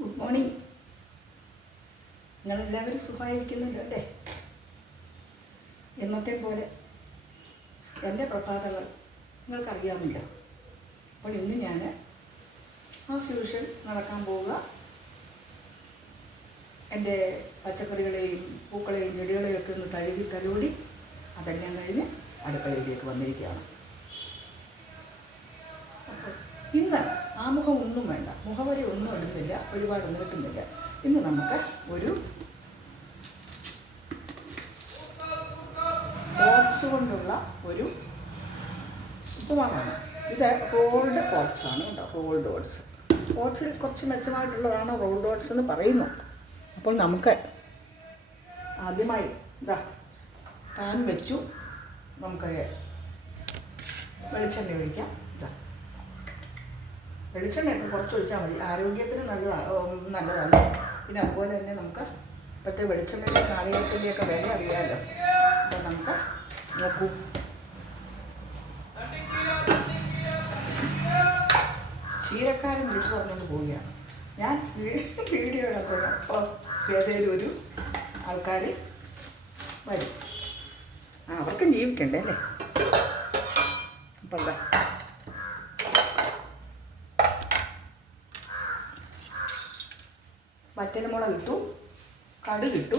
Good morning. നിങ്ങളെല്ലാവരും സുഖമായിരിക്കുന്നുണ്ടോ അല്ലേ? എന്നത്തെ പോലെ എൻ്റെ പ്രഭാതങ്ങൾ നിങ്ങൾക്കറിയാമല്ലോ. അപ്പോൾ ഇന്ന് ഞാൻ ആസ് യൂഷ്വൽ നടക്കാൻ പോവുക. എൻ്റെ പച്ചക്കറികളെയും പൂക്കളെയും ചെടികളെയും ഒക്കെ ഒന്ന് തലോടി അതെല്ലാം കഴിഞ്ഞ് അടുക്കളയിലേക്ക് വന്നിരിക്കുകയാണ്. അപ്പോൾ ഇന്ന് ആമുഖം ഒന്നും വേണ്ട, മുഖവരി ഒന്നും ഇടുന്നില്ല, ഒരുപാട് നീട്ടുന്നില്ല. ഇന്ന് നമുക്ക് ഒരു ഓട്സ് കൊണ്ടുള്ള ഒരു ഉപമാനമാണ്. ഇത് റോൾഡ് ഓട്സ് ആണ് കേട്ടോ. റോൾഡ് ഓട്സ്, ഓട്സിൽ കുറച്ച് മെച്ചമായിട്ടുള്ളതാണ് റോൾഡ് ഓട്സ് എന്ന് പറയുന്നു. അപ്പോൾ നമുക്ക് ആദ്യമായി ഇതാ പാൻ വെച്ചു, നമുക്ക് വെളിച്ചെണ്ണ ഒഴിക്കാം. വെളിച്ചെണ്ണയൊക്കെ കുറച്ച് ഒഴിച്ചാൽ മതി, ആരോഗ്യത്തിന് നല്ലതാണ്. പിന്നെ അതുപോലെ തന്നെ നമുക്ക് ഇപ്പോഴത്തെ വെളിച്ചെണ്ണയുടെ നാളികേരത്തിൻ്റെയൊക്കെ വില അറിയാമല്ലോ. അപ്പോൾ നമുക്ക് നോക്കൂ, ചീരക്കാരൻ വിളിച്ചു പറഞ്ഞുകൊണ്ട് പോവുകയാണ്. ഞാൻ വീഡിയോ എടുക്കുക. അപ്പോൾ ഏതെങ്കിലും ഒരു ആൾക്കാർ വരും, അവർക്കും ജീവിക്കണ്ടേ അല്ലേ? അപ്പം എന്താ വറ്റൽമുളക് ഇട്ടു, കടുക് ഇട്ടു,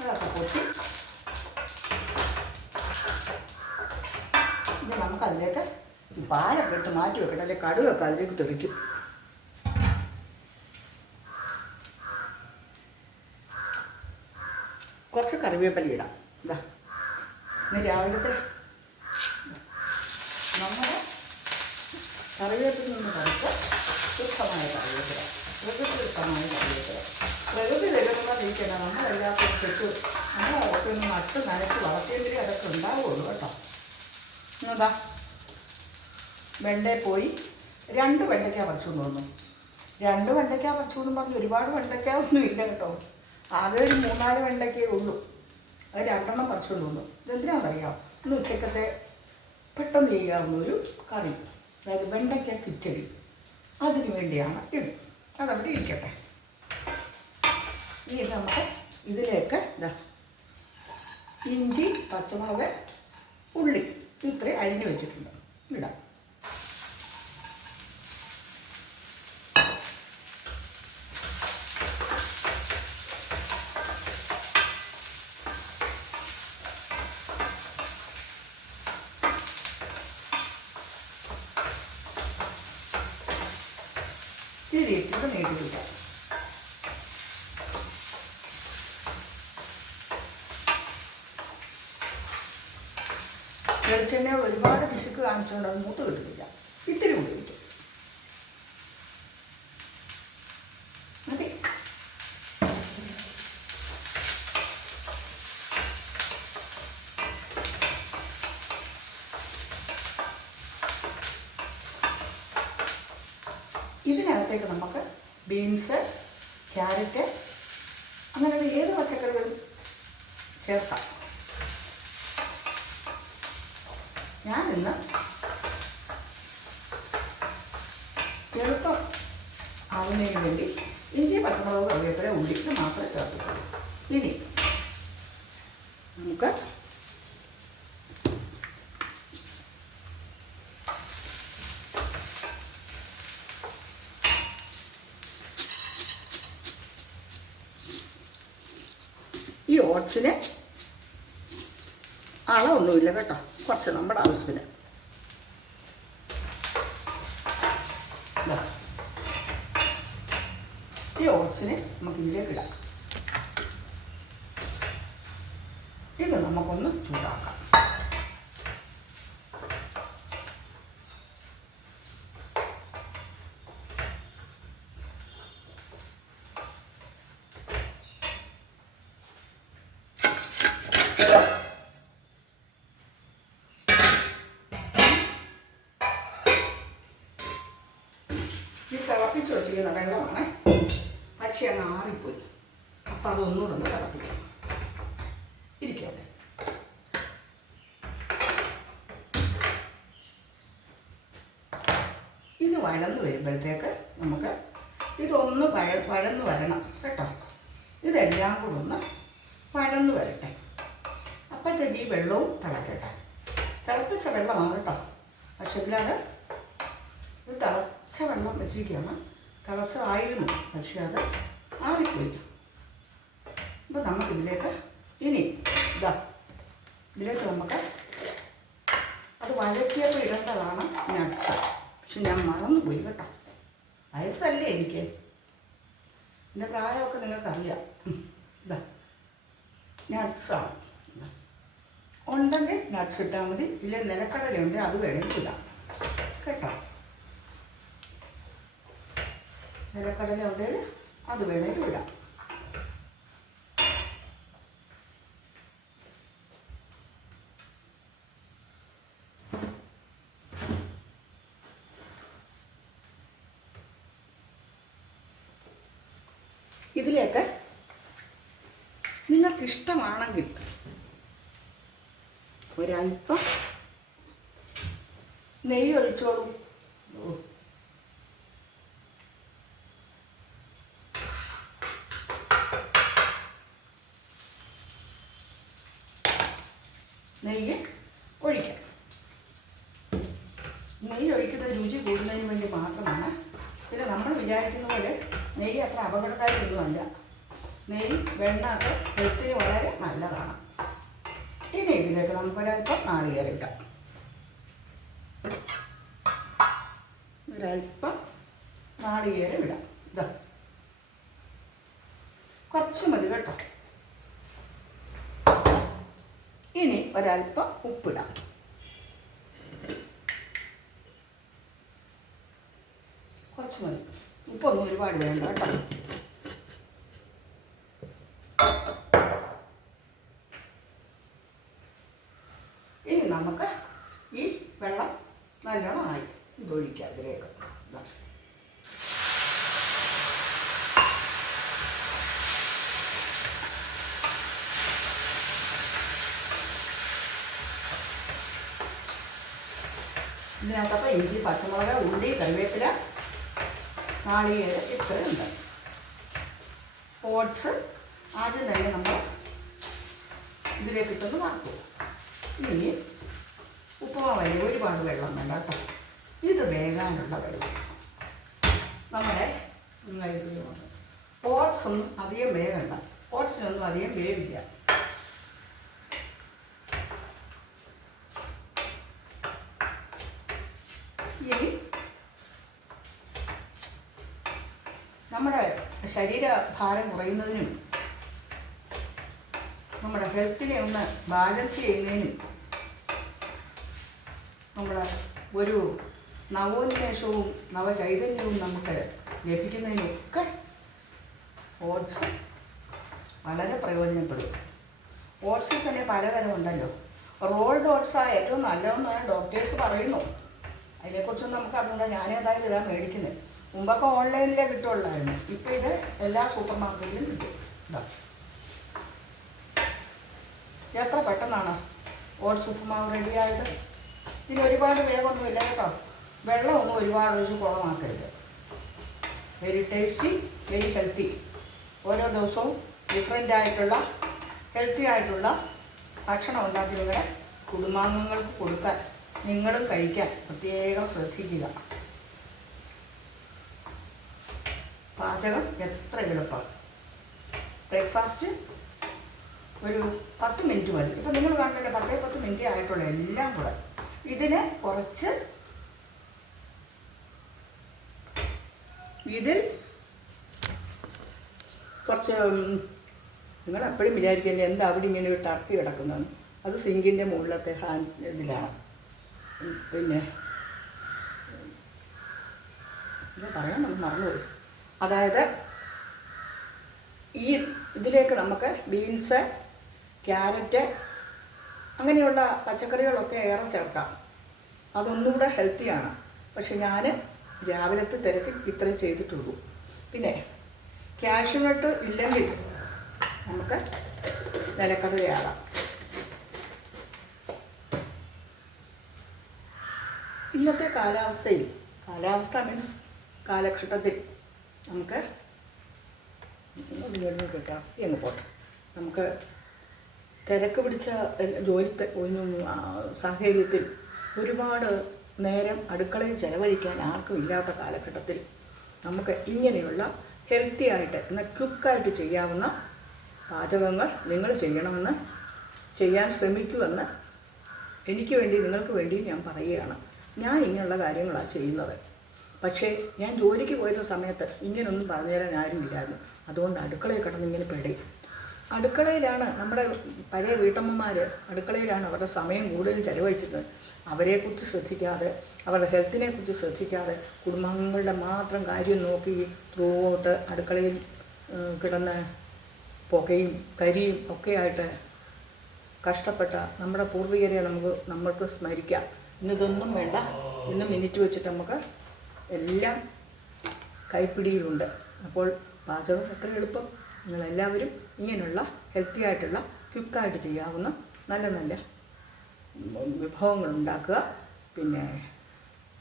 അതൊക്കെ പൊട്ടി ഇനി നമുക്കതിലേക്ക് പാലൊക്കെ ഇട്ട് മാറ്റി വെക്കട്ടെ, അല്ലെങ്കിൽ കടുകൊക്കെ അതിലേക്ക് തെറിക്കും. കുറച്ച് കറിവേപ്പില ഇടാം. ഇതാ ഇന്ന് രാവിലത്തെ നമ്മുടെ കറിവേപ്പിൽ നിന്ന് കുറച്ച് ശുദ്ധമായ കറിവേപ്പില, ശുദ്ധമായ കറിവേപ്പില. പ്രകൃതി തരുന്നതിരിക്കണം. നമ്മളെല്ലാത്തും തെറ്റ് നമ്മളതൊക്കെ ഒന്ന് നട്ട് നനച്ച് വളർത്തിയെങ്കിലേ അതൊക്കെ ഉണ്ടാവുള്ളൂ കേട്ടോ. എന്താ വെണ്ടയിൽ പോയി 2 വെണ്ടയ്ക്ക പറിച്ചുകൊണ്ട് വന്നു. 2 വെണ്ടയ്ക്ക പറിച്ചുകൊണ്ടും പറഞ്ഞ് ഒരുപാട് വെണ്ടയ്ക്ക ഒന്നും ഇല്ല കേട്ടോ. ആകെ ഒരു 3-4 വെണ്ടയ്ക്കേ ഉള്ളൂ. അത് 2 എണ്ണം പറിച്ചുകൊണ്ട് വന്നു. ഇതെന്തിനാണെന്നറിയാം, ഇന്ന് ഉച്ചക്കത്തെ പെട്ടെന്ന് ചെയ്യാവുന്നൊരു കറി, അതായത് വെണ്ടയ്ക്ക കിച്ചടി. അതിന് വേണ്ടിയാണ് ഇത്. അതവിടെ ഇരിക്കട്ടെ. ഇനി നമുക്ക് ഇതിലേക്ക് ഇഞ്ചി, പച്ചമുളക്, ഉള്ളി ഇത്രയും അരിഞ്ഞ് വെച്ചിട്ടുണ്ട്, ഇടാം. തിരിച്ചിട്ട് നീട്ടിവിടാം. വെളിച്ചെണ്ണ ഒരുപാട് പിശുക്ക് കാണിച്ചുകൊണ്ട് അത് മൂത്ത് കിട്ടുന്നില്ല. ഇത്തിരി ഉപയോഗിക്കും മതി. ഇതിനകത്തേക്ക് നമുക്ക് ബീൻസ്, ക്യാരറ്റ്, അങ്ങനെ ഏത് പച്ചക്കറികളും ചേർക്കാം. ഞാനിന്ന് എളുപ്പം ആവുന്നതിന് വേണ്ടി ഇഞ്ചി, പച്ചമുളക്, കറിവേപ്പില, ഉള്ളിക്ക് മാത്രമേ ചേർത്തിട്ടുള്ളൂ. ഇനി നമുക്ക് ഈ ഓട്സിന് അളവൊന്നുമില്ല കേട്ടോ, കുറച്ച് നമ്മുടെ ആവശ്യത്തിന്. ഈ ഓട്സിനെ നമുക്ക് ഇതിലേക്ക് ഇടാം. ഇത് നമുക്കൊന്ന് ചൂടാക്കാം. ഈ തിളപ്പിച്ച് വെച്ചിരിക്കുന്ന വെള്ളമാണ്, പക്ഷേ അങ്ങ് ആറിപ്പോയി. അപ്പം അതൊന്നുകൂടെ ഒന്ന് തിളപ്പിക്കാം. ഇരിക്കട്ടെ. ഇത് വഴന്ന് വരുമ്പോഴത്തേക്ക് നമുക്ക് ഇതൊന്ന് വഴന്ന് വരണം കേട്ടോ. ഇതെല്ലാം കൂടെ ഒന്ന് വഴന്ന് വരട്ടെ. അപ്പോഴത്തേക്ക് ഈ വെള്ളവും തിളക്കട്ടെ. തിളപ്പിച്ച വെള്ളമാണ് കേട്ടോ. പക്ഷേ ഇതിലത് ഇത് തിളച്ച വെള്ളം വെച്ചിരിക്കുകയാണ്. തിളച്ചതായിരുന്നു, പക്ഷേ അത് ആറിപ്പോയി. അപ്പോൾ നമുക്കിതിലേക്ക് ഇനി ഇതിലേക്ക് നമുക്ക് അത് വഴറ്റിയപ്പോൾ ഇടേണ്ടതാണ് നട്ട്സ്. പക്ഷെ ഞാൻ മറന്നുപോയി കേട്ടോ. വയസ്സല്ലേ എനിക്ക്, എൻ്റെ പ്രായമൊക്കെ നിങ്ങൾക്കറിയാം. നട്ട്സാണ്. ഉണ്ടെങ്കിൽ നട്ട്സ് ഇട്ടാൽ മതി, ഇല്ലേ നിലക്കടലുണ്ട്, അത് വേണമെങ്കിൽ ഇടാം കേട്ടോ. നിലക്കടല ഉണ്ടെങ്കിൽ അത് വേണമെങ്കിൽ ഇടാം. ഇതിലേക്ക് നിങ്ങൾക്കിഷ്ടമാണെങ്കിൽ ഒരല്പം നെയ്യ് ഒഴിച്ചോളൂ. നെയ്യ് ഒഴിക്കാം. നെയ്യ് ഒഴിക്കുന്നത് രുചി കൂടുന്നതിന് വേണ്ടി മാത്രമാണ്. പിന്നെ നമ്മൾ വിചാരിക്കുന്ന പോലെ നെയ്യ് അത്ര അപകടകാരിയൊന്നുമല്ല. നെയ്യ് വെണ്ണയൊക്കെ ഹെൽത്തിന് വളരെ നല്ലതാണ്. ഇനി ഇതിലേക്ക് നമുക്കൊരല്പം നാളികേരം ഇടാം. ഒരല്പം നാളികേരം ഇടാം. കുറച്ച് മതി കേട്ടോ. ഇനി ഒരല്പം ഉപ്പിടാം. കുറച്ച് മതി, ഉപ്പൊന്നും ഒരുപാട് വേണ്ട കേട്ടോ. ഇനി നമുക്ക് ഈ വെള്ളം നല്ലോണം ആയി ഇതൊഴിക്കാം ഇതിലേക്ക്. ഇതിനകത്തപ്പോൾ ഇഞ്ചി, പച്ചമുളക്, ഉള്ളി, കറിവേപ്പില, നാളികേരം ഇത്രയുണ്ട്. ഓട്സ് ആദ്യം തന്നെ നമ്മൾ ഇതിലേക്ക് ഇട്ടൊന്ന് വറുത്തു. ഇനി ഉപ്പുമാവിന് ഒരുപാട് വെള്ളം വേണ്ട കേട്ടോ. ഇത് വേകാനുള്ള വെള്ളം. നമ്മുടെ ഓട്സൊന്നും അധികം വേകണ്ട. ഓട്സിനൊന്നും അധികം വേവില്ല. ഇനി നമ്മുടെ ശരീരഭാരം കുറയുന്നതിനും നമ്മുടെ ഹെൽത്തിനെ ഒന്ന് ബാലൻസ് ചെയ്യുന്നതിനും നമ്മുടെ ഒരു നവോന്മേഷവും നവചൈതന്യവും നമുക്ക് ലഭിക്കുന്നതിനൊക്കെ ഓട്സ് വളരെ പ്രയോജനപ്പെടും. ഓട്സിൽ തന്നെ പലതരം ഉണ്ടല്ലോ. റോൾഡ് ഓട്സാണ് ഏറ്റവും നല്ലതെന്നാണ് ഡോക്ടേഴ്സ് പറയുന്നു. അതിനെക്കുറിച്ചൊന്നും നമുക്ക് അറിഞ്ഞൂടാ. ഞാനേതായാലും ഇതാ മേടിക്കുന്നത്. മുമ്പൊക്കെ ഓൺലൈനിലേ കിട്ടുള്ളായിരുന്നു. ഇപ്പോൾ ഇത് എല്ലാ സൂപ്പർ മാർക്കറ്റിലും കിട്ടും. എത്ര പെട്ടെന്നാണ് ഓട്സ് ഉപ്പുമാവ് റെഡിയായത്. ഇതിന് ഒരുപാട് വേഗമൊന്നുമില്ല കേട്ടോ. വെള്ളമൊന്നും ഒരുപാട് ഒഴിച്ച് കുളമാക്കരുത്. Very tasty, very healthy. ഓരോ ദിവസവും ഡിഫറെൻ്റ് ആയിട്ടുള്ള ഹെൽത്തി ആയിട്ടുള്ള ഭക്ഷണം ഉണ്ടാക്കി നിങ്ങളുടെ കുടുംബാംഗങ്ങൾക്ക് കൊടുക്കാൻ, നിങ്ങളും കഴിക്കാൻ പ്രത്യേകം ശ്രദ്ധിക്കുക. പാചകം എത്ര എളുപ്പമാണ്. ബ്രേക്ക്ഫാസ്റ്റ് ഒരു 10 മിനിറ്റ് മതി. ഇപ്പം നിങ്ങൾ കണ്ടല്ലേ 10 മിനിറ്റ് ആയിട്ടുള്ള എല്ലാം കൂടെ. ഇതിന് കുറച്ച് നിങ്ങൾ എപ്പോഴും വിചാരിക്കില്ലേ എന്താ അവിടെ ഇങ്ങനെ ഒരു ടർക്കി കിടക്കുന്നത്. അത് സിങ്കിൻ്റെ മുകളിലത്തെ ഇതിലാണ്. പിന്നെ ഇത് പറയാൻ നമുക്ക് മറന്നുപോയി. അതായത് ഈ ഇതിലേക്ക് നമുക്ക് ബീൻസ്, ക്യാരറ്റ് അങ്ങനെയുള്ള പച്ചക്കറികളൊക്കെ ഏറെ ചേർക്കാം. അതൊന്നുകൂടെ ഹെൽത്തിയാണ്. പക്ഷെ ഞാൻ രാവിലത്തെ തിരക്ക് ഇത്രയും ചെയ്തിട്ടുള്ളൂ. പിന്നെ കാഷ്യൂനട്ട് ഇല്ലെങ്കിൽ നമുക്ക് നിലക്കടലയാകാം. ഇന്നത്തെ കാലാവസ്ഥയിൽ കാലാവസ്ഥ മീൻസ് കാലഘട്ടത്തിൽ നമുക്ക് കിട്ടാം എന്ന് പോട്ടെ, നമുക്ക് തിരക്ക് പിടിച്ച ജോലി സാഹചര്യത്തിൽ ഒരുപാട് നേരം അടുക്കളയിൽ ചെലവഴിക്കാൻ ആർക്കും ഇല്ലാത്ത കാലഘട്ടത്തിൽ നമുക്ക് ഇങ്ങനെയുള്ള ഹെൽത്തി ആയിട്ട് എന്നാൽ ക്വിക്കായിട്ട് ചെയ്യാവുന്ന പാചകങ്ങൾ നിങ്ങൾ ചെയ്യാൻ ശ്രമിക്കുമെന്ന് എനിക്ക് വേണ്ടി നിങ്ങൾക്ക് വേണ്ടി ഞാൻ പറയുകയാണ്. ഞാൻ ഇങ്ങനെയുള്ള കാര്യങ്ങളാണ് ചെയ്യുന്നത്. പക്ഷേ ഞാൻ ജോലിക്ക് പോയിരുന്ന സമയത്ത് ഇങ്ങനെയൊന്നും പറഞ്ഞു തരാൻ ആരുമില്ലായിരുന്നു. അതുകൊണ്ട് അടുക്കളയിൽ കിടന്ന് ഇങ്ങനെ പെടയും. അടുക്കളയിലാണ് നമ്മുടെ പഴയ വീട്ടമ്മമാർ, അടുക്കളയിലാണ് അവരുടെ സമയം കൂടുതലും ചെലവഴിച്ചത്. അവരെക്കുറിച്ച് ശ്രദ്ധിക്കാതെ, അവരുടെ ഹെൽത്തിനെക്കുറിച്ച് ശ്രദ്ധിക്കാതെ, കുടുംബാംഗങ്ങളുടെ മാത്രം കാര്യം നോക്കി ത്രൂ ഔട്ട് അടുക്കളയിൽ കിടന്ന് പുകയും കരിയും ഒക്കെയായിട്ട് കഷ്ടപ്പെട്ട നമ്മുടെ പൂർവികരെ നമ്മൾക്ക് സ്മരിക്കാം. ഇന്നിതൊന്നും വേണ്ട, ഇന്ന് മിനിറ്റ് വെച്ചിട്ട് നമുക്ക് എല്ലാം കൈപ്പിടിയിലുണ്ട്. അപ്പോൾ പാചകം എത്ര എളുപ്പം. നിങ്ങളെല്ലാവരും ഇങ്ങനെയുള്ള ഹെൽത്തി ആയിട്ടുള്ള ക്വിക്കായിട്ട് ചെയ്യാവുന്ന നല്ല നല്ല വിഭവങ്ങൾ ഉണ്ടാക്കുക. പിന്നെ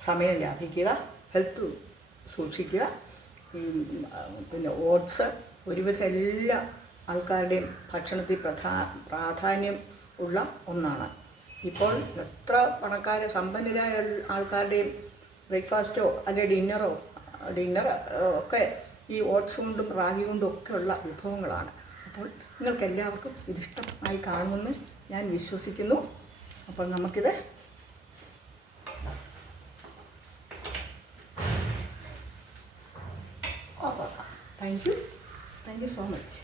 സമയം ലാഭിക്കുക, ഹെൽത്ത് സൂക്ഷിക്കുക. പിന്നെ ഓട്സ് ഒരുവിധം എല്ലാ ആൾക്കാരുടെയും ഭക്ഷണത്തിൽ പ്രാധാന്യം ഉള്ള ഒന്നാണ്. ഇപ്പോൾ എത്ര പണക്കാരെ സമ്പന്നരായ ആൾക്കാരുടെയും ബ്രേക്ക്ഫാസ്റ്റോ അല്ലെങ്കിൽ ഡിന്നർ ഒക്കെ ഈ ഓട്സ് കൊണ്ടും റാഗി കൊണ്ടും ഒക്കെയുള്ള വിഭവങ്ങളാണ്. അപ്പോൾ നിങ്ങൾക്കെല്ലാവർക്കും ഇതിഷ്ടമായി കാണുമെന്ന് ഞാൻ വിശ്വസിക്കുന്നു. അപ്പോൾ നമുക്കിത് thank you so much.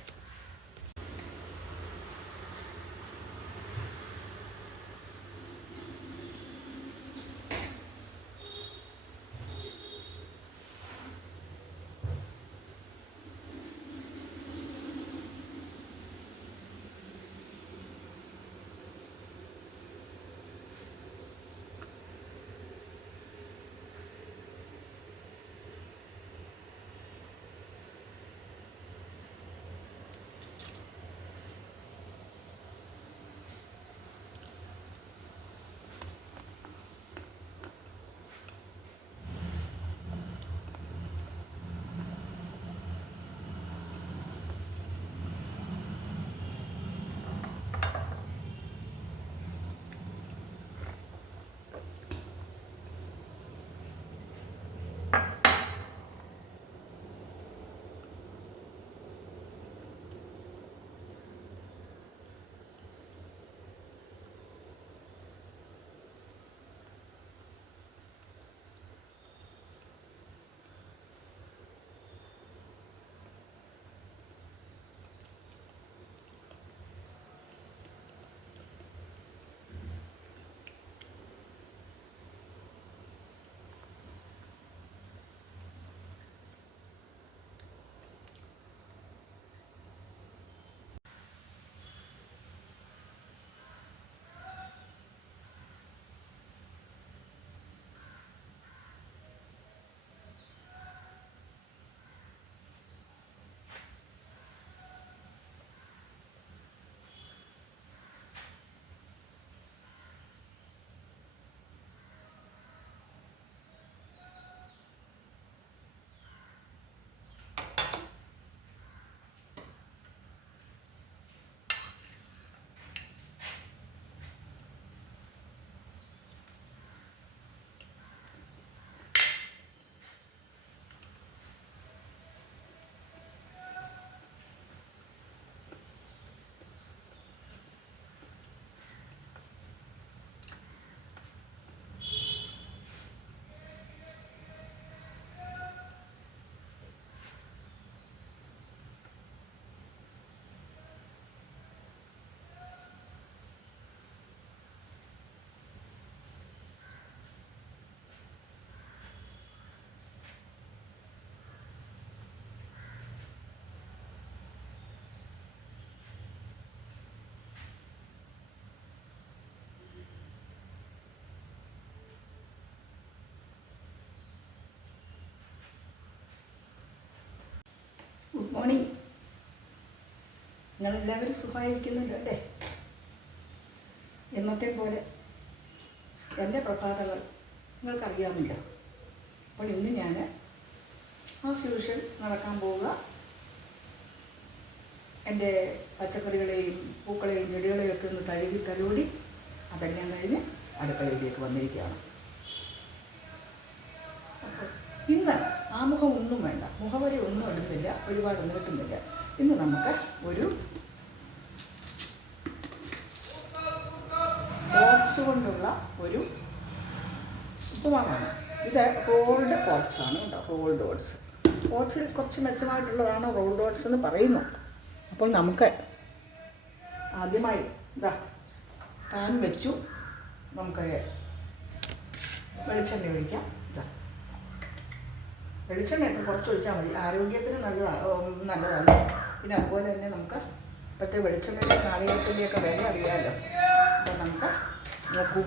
Good morning. നിങ്ങളെല്ലാവരും സുഖമായിരിക്കുന്നുണ്ട് അല്ലേ? എന്നത്തെ പോലെ എൻ്റെ പ്രഭാതങ്ങൾ നിങ്ങൾക്കറിയാമല്ലോ. അപ്പോൾ ഇന്ന് ഞാൻ ആസ് യൂഷ്വൽ നടക്കാൻ പോവുക. എൻ്റെ പച്ചക്കറികളെയും പൂക്കളെയും ചെടികളെയും ഒക്കെ ഒന്ന് തലോടി അതെല്ലാം കഴിഞ്ഞ് അടുക്കളയിലേക്ക് വന്നിരിക്കുകയാണ്. അപ്പോൾ ഇന്ന് ആമുഖം ഒന്നും വേണ്ട, മുഖവരി ഒന്നും ഇടുന്നില്ല, ഒരുപാട് നീട്ടുന്നില്ല. ഇന്ന് നമുക്ക് ഒരു ഓട്സ് കൊണ്ടുള്ള ഒരു ഉപമാനമാണ്. ഇത് റോൾഡ് ഓട്സ് ആണ് കേട്ടോ. റോൾഡ് ഓട്സ്, ഓട്സിൽ കുറച്ച് മെച്ചമായിട്ടുള്ളതാണ് റോൾഡ് ഓട്സ് എന്ന് പറയുന്നു. അപ്പോൾ നമുക്ക് ആദ്യമായി പാൻ വെച്ചു, നമുക്ക് വെളിച്ചെണ്ണ ഒഴിക്കാം. വെളിച്ചെണ്ണയൊക്കെ കുറച്ച് ഒഴിച്ചാൽ മതി, ആരോഗ്യത്തിന് നല്ലതാണ്. പിന്നെ അതുപോലെ തന്നെ നമുക്ക് ഇപ്പോഴത്തെ വെളിച്ചെണ്ണയുടെ നാളികേരത്തിൻ്റെയൊക്കെ വില അറിയാമല്ലോ. അപ്പോൾ നമുക്ക് നോക്കൂ,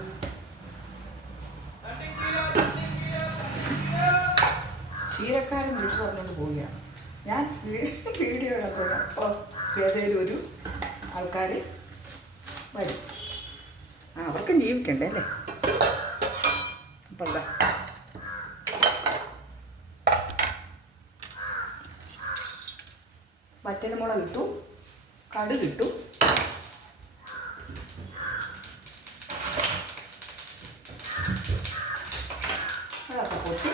ചീരക്കാരൻ വിളിച്ചു പറഞ്ഞുകൊണ്ട് പോവുകയാണ്. ഞാൻ വീഡിയോ ഇടപ്പോൾ അപ്പോൾ ഏതെങ്കിലും ഒരു ആൾക്കാർ വരും, അവർക്കും ജീവിക്കണ്ടേ അല്ലേ. അപ്പം എന്താ വറ്റൽമുളക് ഇട്ടു, കടുകിട്ടു, അതൊക്കെ പൊട്ടി.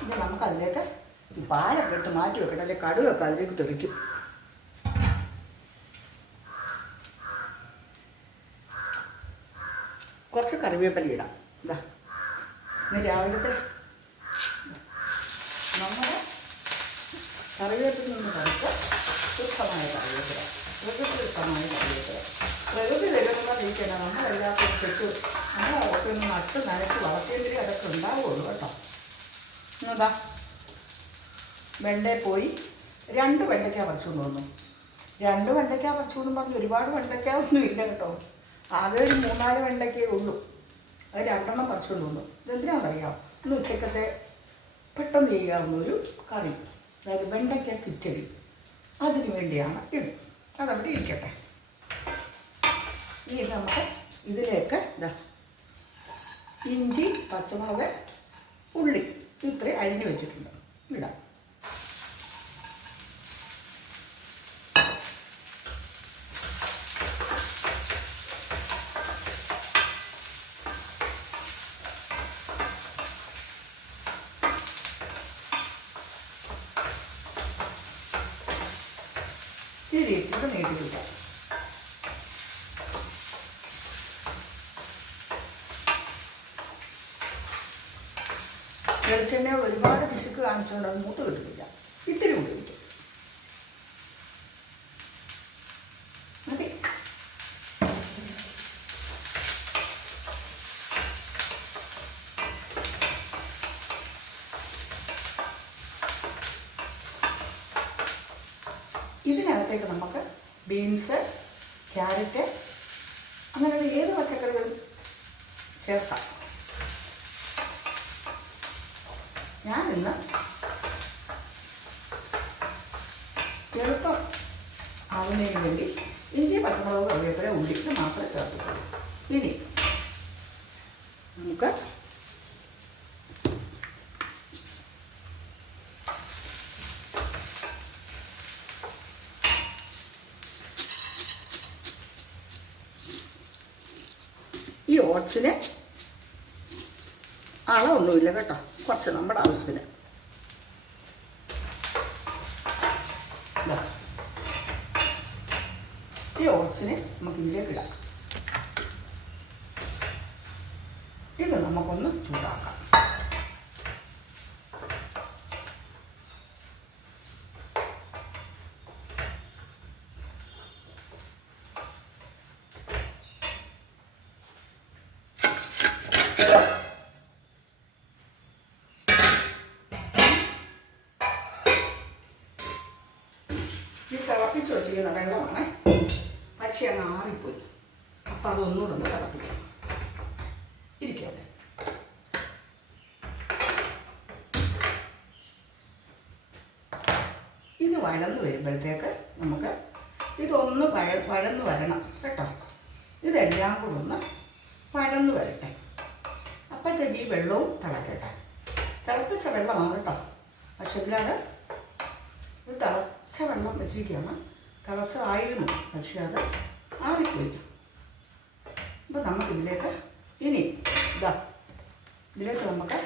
ഇനി നമുക്കതിലേക്ക് പാലൊക്കെ ഇട്ട് മാറ്റി വെക്കട്ടെ, അല്ലെങ്കിൽ കടുകൊക്കെ അതിലേക്ക് തെളിക്കും. കുറച്ച് കറിവേപ്പില ഇടാം. ഇന്ന് രാവിലത്തെ നമ്മുടെ കറിവേപ്പിൽ നിന്ന് കഴിച്ച് ശുദ്ധമായ കറിവേപ്പില, ശുദ്ധമായ കറിവേപ്പില. പ്രകൃതി തരുന്ന രീതിക്കല്ല നമ്മളെല്ലാത്തും തെറ്റ്, നമ്മളൊക്കെ ഒന്ന് നട്ട് നനച്ച് വളർത്തിയെങ്കിലേ അതൊക്കെ ഉണ്ടാവുള്ളൂ കേട്ടോ. എന്താ വെണ്ടയിൽ പോയി 2 വെണ്ടയ്ക്ക പറിച്ചുകൊണ്ട് വന്നു. 2 വെണ്ടയ്ക്ക പറിച്ചുകൊണ്ടും പറഞ്ഞ് ഒരുപാട് വെണ്ടയ്ക്ക ഒന്നും ഇല്ല കേട്ടോ. ആകെ ഒരു 3-4 വെണ്ടയ്ക്കേ ഉള്ളൂ. അത് 2 പറിച്ചുകൊണ്ട് വന്നു. ഇതെന്തിനാണെന്നറിയാം, ഇന്ന് ഉച്ചക്കത്തെ പെട്ടെന്ന് ചെയ്യാവുന്നൊരു കറി, അതായത് വെണ്ടയ്ക്ക കിച്ചടി, അതിന് വേണ്ടിയാണ് ഇത്. അതവിടെ ഇരിക്കട്ടെ. ഇനി നമുക്ക് ഇതിലേക്ക് ഇഞ്ചി, പച്ചമുളക്, ഉള്ളി ഇത്രയും അരിഞ്ഞ് വെച്ചിട്ടുണ്ട്, ഇടാം. ഇതിലേക്ക് നീട്ടില്ല. വെളിച്ചെണ്ണ ഒരുപാട് പിശുക്ക് കാണിച്ചുകൊണ്ട് അത് മൂത്ത് കിട്ടുന്നില്ല. ഇത്തിരി ഉപയോഗിക്കും മതി. ഇതിനകത്തേക്ക് നമുക്ക് ബീൻസ്, ക്യാരറ്റ്, അങ്ങനെയുള്ള ഏത് പച്ചക്കറികളും ചേർക്കാം. ഞാനിന്ന് എളുപ്പം ആവുന്നതിന് വേണ്ടി ഇഞ്ചി, പച്ചമുളക്, കറിവേപ്പില, ഉള്ളി മാത്രമേ ചേർത്തിട്ടുള്ളൂ. ഇനി നമുക്ക് ഈ ഓട്സിന് അളവൊന്നുമില്ല കേട്ടോ, കുറച്ച് നമ്മുടെ ആവശ്യത്തിന്. ഈ ഓട്സിനെ നമുക്ക് ഇതിലേക്ക് ഇടാം. ഇത് നമുക്കൊന്ന് ചൂടാക്കാം. ഈ തിളപ്പിച്ച് വെച്ചിരിക്കുന്ന വെള്ളമാണ്, പക്ഷേ അങ്ങ് ആറിപ്പോയി. അപ്പം അതൊന്നുകൂടെ ഒന്ന് തിളപ്പിക്കണം. ഇരിക്കട്ടെ. ഇത് വഴന്ന് വരുമ്പോഴത്തേക്ക് നമുക്ക് ഇതൊന്ന് വഴന്ന് വരണം കേട്ടോ. ഇതെല്ലാം കൂടെ ഒന്ന് വഴന്ന് വരട്ടെ. അപ്പോഴത്തേക്ക് ഈ വെള്ളവും തിളക്കട്ടെ. തിളപ്പിച്ച വെള്ളമാണ് കേട്ടോ. പക്ഷെ ഇതിലാണ് ഇത് തിളച്ച വെള്ളം വെച്ചിരിക്കുകയാണ്. തിളച്ചതായിരുന്നു, പക്ഷെ അത് ആറിപ്പോയി. അപ്പോൾ നമുക്കിതിലേക്ക് ഇനി ഇതിലേക്ക് നമുക്ക്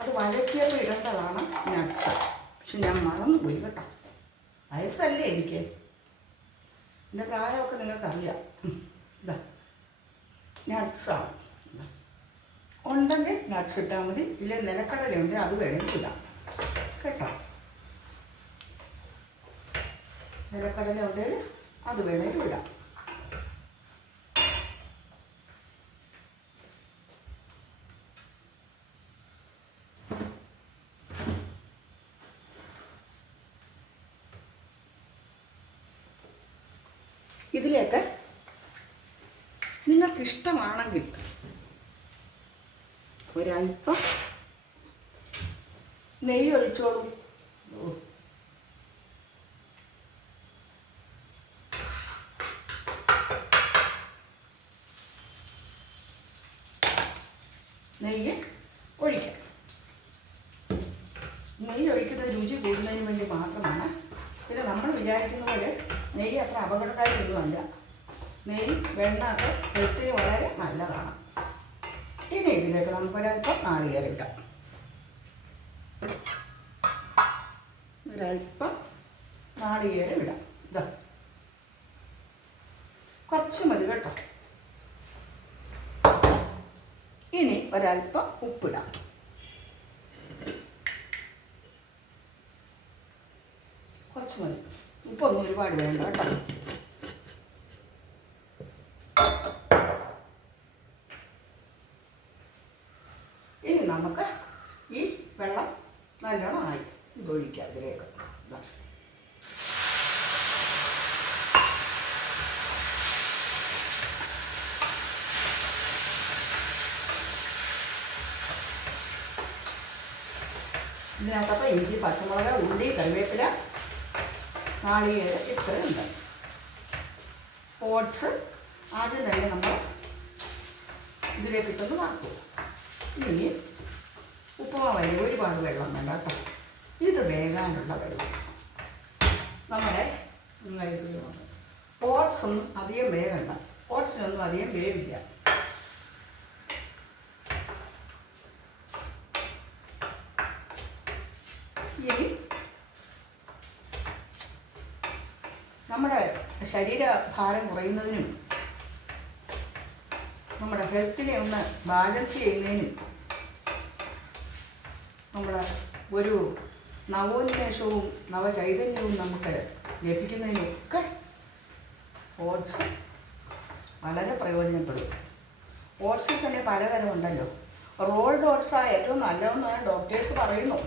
അത് വഴറ്റിയപ്പോൾ ഇടേണ്ടതാണ് നട്ട്സ്. പക്ഷെ ഞാൻ മറന്നുപോയി കേട്ടോ. വയസ്സല്ലേ എനിക്ക്, എൻ്റെ പ്രായമൊക്കെ നിങ്ങൾക്കറിയാം. നട്ട്സാണ്. ഉണ്ടെങ്കിൽ നട്ട്സ് ഇട്ടാൽ മതി, ഇല്ലെങ്കിൽ നിലക്കടലുണ്ട്, അത് വേണമെങ്കിൽ ഇടാം കേട്ടോ. നിലക്കടല ഉണ്ടെങ്കിൽ അത് വേണമെങ്കിൽ ഇടാം. ഇതിലേക്ക് നിങ്ങൾക്കിഷ്ടമാണെങ്കിൽ ഒരല്പം നെയ്യ് ഒഴിച്ചോളൂ. നെയ്യ് ഒഴിക്കാം. നെയ്യ് ഒഴിക്കുന്നത് രുചി കൂടുന്നതിന് വേണ്ടി മാത്രമാണ്. പിന്നെ നമ്മൾ വിചാരിക്കുന്ന പോലെ നെയ്യ് അത്ര അപകടകാരിയൊന്നുമല്ല. നെയ്യ് വെണ്ണയൊക്കെ ഹെൽത്തിന് വളരെ നല്ലതാണ്. ഇനി ഇതിലേക്ക് നമുക്കൊരല്പം നാളികേരം ഇടാം. ഒരല്പം നാളികേരം ഇടാം. കുറച്ച് മതി കേട്ടോ. ഇനി ഒരല്പം ഉപ്പിടാം. കുറച്ച് മതി, ഉപ്പൊന്നും ഒരുപാട് വേണ്ട കേട്ടോ. ഇനി നമുക്ക് ഈ വെള്ളം നല്ലോണം ആയി ഇതൊഴിക്കാം ഇതിലേക്ക്. ഇതിനകത്തപ്പോൾ ഇഞ്ചി, പച്ചമുളക്, ഉള്ളി, കറിവേപ്പില, നാളികേരം ഇത്രയുണ്ട്. ഓട്സ് ആദ്യം തന്നെ നമ്മൾ ഇതിലേക്ക് ഇട്ടൊന്ന് വറുക്കും. ഇനി ഉപ്പുമാവല്ലേ, ഒരുപാട് വെള്ളം വേണ്ട കേട്ടോ. ഇത് വേകാനുള്ള വെള്ളം. നമ്മുടെ ഓട്സൊന്നും അധികം വേകണ്ട. ഓട്സിനൊന്നും അധികം വേവില്ല. ഇനി നമ്മുടെ ശരീരഭാരം കുറയുന്നതിനും നമ്മുടെ ഹെൽത്തിനെ ഒന്ന് ബാലൻസ് ചെയ്യുന്നതിനും നമ്മുടെ ഒരു നവോന്മേഷവും നവചൈതന്യവും നമുക്ക് ലഭിക്കുന്നതിനൊക്കെ ഓട്സ് വളരെ പ്രയോജനപ്പെടും. ഓട്സിൽ തന്നെ പലതരമുണ്ടല്ലോ. റോൾഡ് ഓട്സാണ് ഏറ്റവും നല്ലതെന്നാണ് ഡോക്ടേഴ്സ് പറയുന്നു.